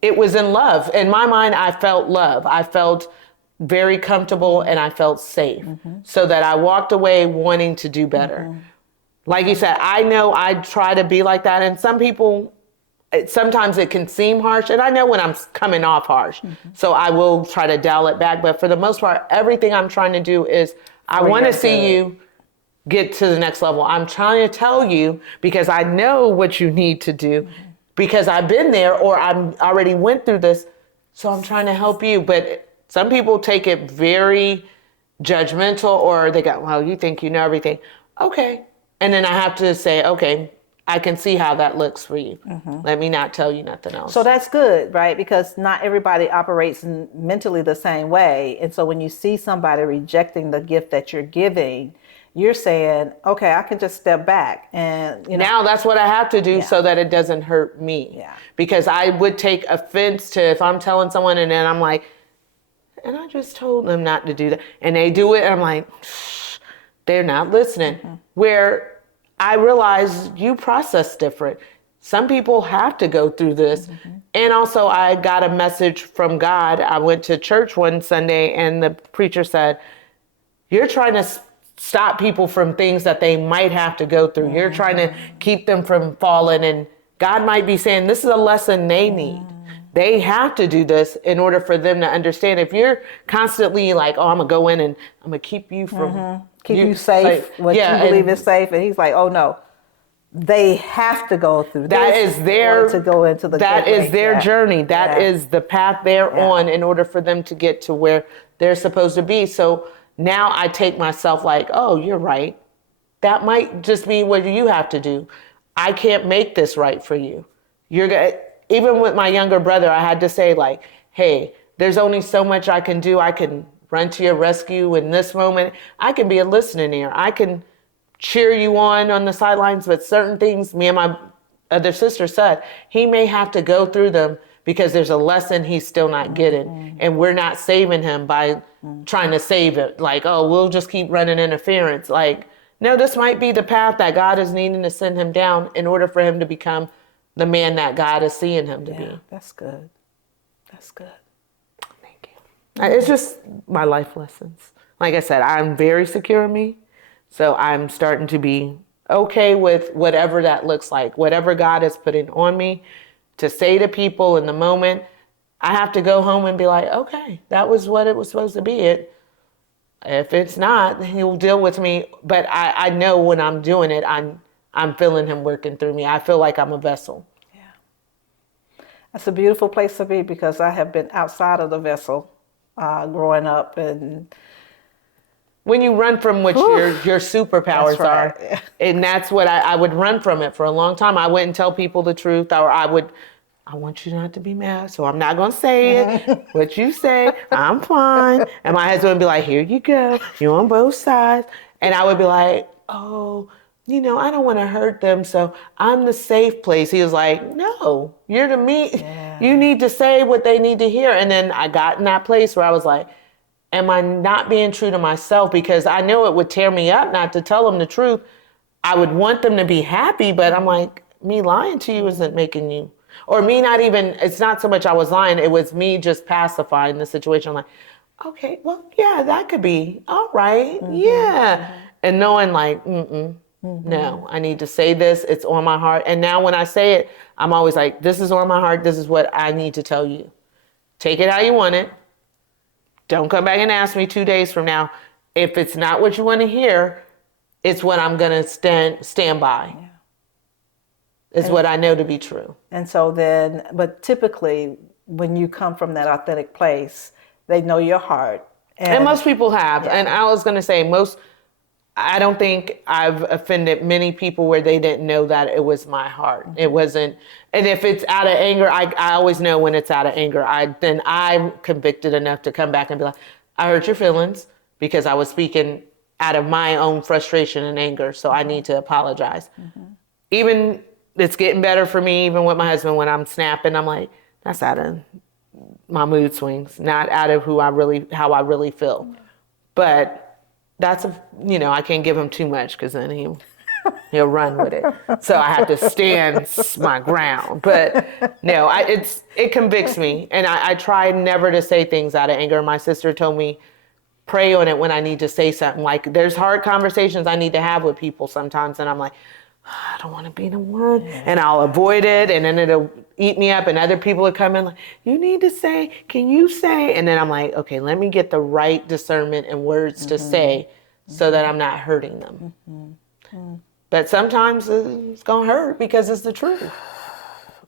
in love. In my mind, I felt love. I felt very comfortable and I felt safe, so that I walked away wanting to do better. Like you said, I know I try to be like that. And some people, sometimes it can seem harsh, and I know when I'm coming off harsh. So I will try to dial it back. But for the most part, everything I'm trying to do is I want to see you get to the next level. I'm trying to tell you because I know what you need to do, because I've been there or I'm already went through this. So I'm trying to help you. But some people take it very judgmental, or they go, well, you think you know everything. Okay. And then I have to say, okay, I can see how that looks for you. Let me not tell you nothing else. So that's good, right? Because not everybody operates mentally the same way. And so when you see somebody rejecting the gift that you're giving, you're saying, okay, I can just step back. And now that's what I have to do so that it doesn't hurt me. Yeah. Because I would take offense to if I'm telling someone and then I'm like, and I just told them not to do that. And they do it and I'm like, shh, they're not listening. Where I realize you process different. Some people have to go through this. And also I got a message from God. I went to church one Sunday and the preacher said, you're trying to stop people from things that they might have to go through. You're trying to keep them from falling. And God might be saying, this is a lesson they need. They have to do this in order for them to understand. If you're constantly like, oh, I'm going to go in and I'm going to keep you from keep you safe, what you believe is safe. And he's like, oh no, they have to go through that this is their to go into the that good is way. their journey. That is the path they're on in order for them to get to where they're supposed to be. So now I take myself like, oh, you're right. That might just be what you have to do. I can't make this right for you. You're gonna, even with my younger brother, I had to say like, hey, there's only so much I can do. I can run to your rescue in this moment. I can be a listening ear. I can cheer you on the sidelines, but certain things, me and my other sister said, he may have to go through them because there's a lesson he's still not getting. And we're not saving him by trying to save it. Like, oh, we'll just keep running interference. Like, no, this might be the path that God is needing to send him down in order for him to become the man that God is seeing him to be. That's good. That's good. Thank you. It's just my life lessons. Like I said, I'm very secure in me. So I'm starting to be okay with whatever that looks like, whatever God is putting on me to say to people in the moment. I have to go home and be like, okay, that was what it was supposed to be. If it's not, he'll deal with me. But I know when I'm doing it, I'm feeling him working through me. I feel like I'm a vessel. Yeah. That's a beautiful place to be because I have been outside of the vessel growing up. And when you run from what your superpowers are, and that's what I would run from it for a long time. I wouldn't tell people the truth, or I want you not to be mad, so I'm not going to say it. What you say, I'm fine. And my husband would be like, here you go. You're on both sides. And I would be like, oh, I don't want to hurt them, so I'm the safe place. He was like, no, you're the me. Yeah. You need to say what they need to hear. And then I got in that place where I was like, am I not being true to myself? Because I know it would tear me up not to tell them the truth. I would want them to be happy, but I'm like, me lying to you isn't making you, or me not even, it's not so much I was lying, it was me just pacifying the situation. I'm like, okay, well, yeah, that could be, all right, yeah. And knowing like, no, I need to say this, it's on my heart. And now when I say it, I'm always like, this is on my heart, this is what I need to tell you. Take it how you want it. Don't come back and ask me 2 days from now. If it's not what you want to hear, it's what I'm going to stand by. Yeah. It's what I know to be true. And so then, but typically, when you come from that authentic place, they know your heart. And most people have. Yeah. And I was going to say, I don't think I've offended many people where they didn't know that it was my heart. It wasn't, and if it's out of anger, I always know when it's out of anger. Then I'm convicted enough to come back and be like, I hurt your feelings because I was speaking out of my own frustration and anger, so I need to apologize. Even, it's getting better for me, even with my husband, when I'm snapping, I'm like, that's out of my mood swings, not out of how I really feel. But that's I can't give him too much because then he'll run with it. So I have to stand my ground. But no, it convicts me, and I try never to say things out of anger. My sister told me, pray on it when I need to say something. Like, there's hard conversations I need to have with people sometimes, and I'm like, I don't want to be the one, and I'll avoid it, and then it'll eat me up, and other people will come in like, you need to say, can you say? And then I'm like, okay, let me get the right discernment and words to say so that I'm not hurting them. But sometimes it's going to hurt because it's the truth.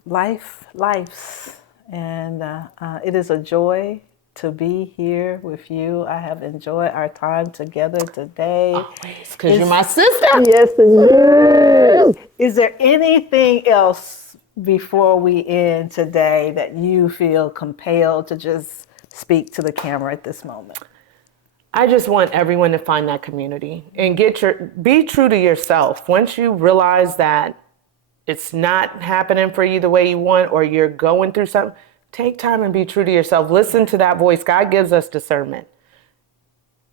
Life's. And it is a joy to be here with you. I have enjoyed our time together today. Always, because you're my sister. Yes, it is. Is there anything else before we end today that you feel compelled to just speak to the camera at this moment? I just want everyone to find that community and be true to yourself. Once you realize that it's not happening for you the way you want, or you're going through something, take time and be true to yourself. Listen to that voice. God gives us discernment.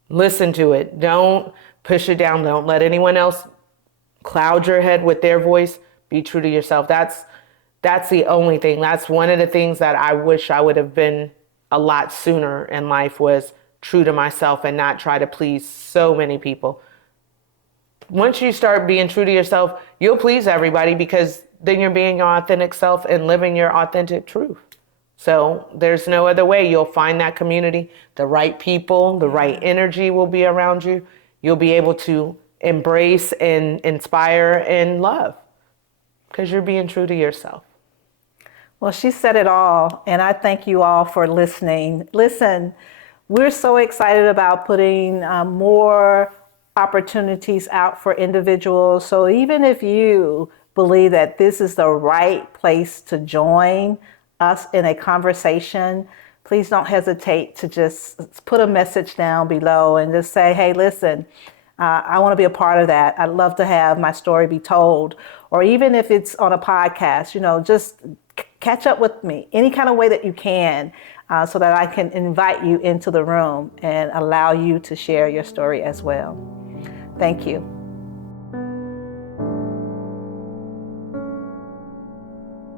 Listen to it. Don't push it down. Don't let anyone else cloud your head with their voice. Be true to yourself. That's the only thing. That's one of the things that I wish I would have been a lot sooner in life, was true to myself and not try to please so many people. Once you start being true to yourself, you'll please everybody, because then you're being your authentic self and living your authentic truth. So there's no other way. You'll find that community, the right people, the right energy will be around you. you'll be able to embrace and inspire and love because you're being true to yourself. Well, she said it all, and I thank you all for listening. Listen, we're so excited about putting more opportunities out for individuals. So even if you believe that this is the right place to join us in a conversation, please don't hesitate to just put a message down below and just say, hey, listen, I want to be a part of that. I'd love to have my story be told. Or even if it's on a podcast, just catch up with me any kind of way that you can, so that I can invite you into the room and allow you to share your story as well. Thank you.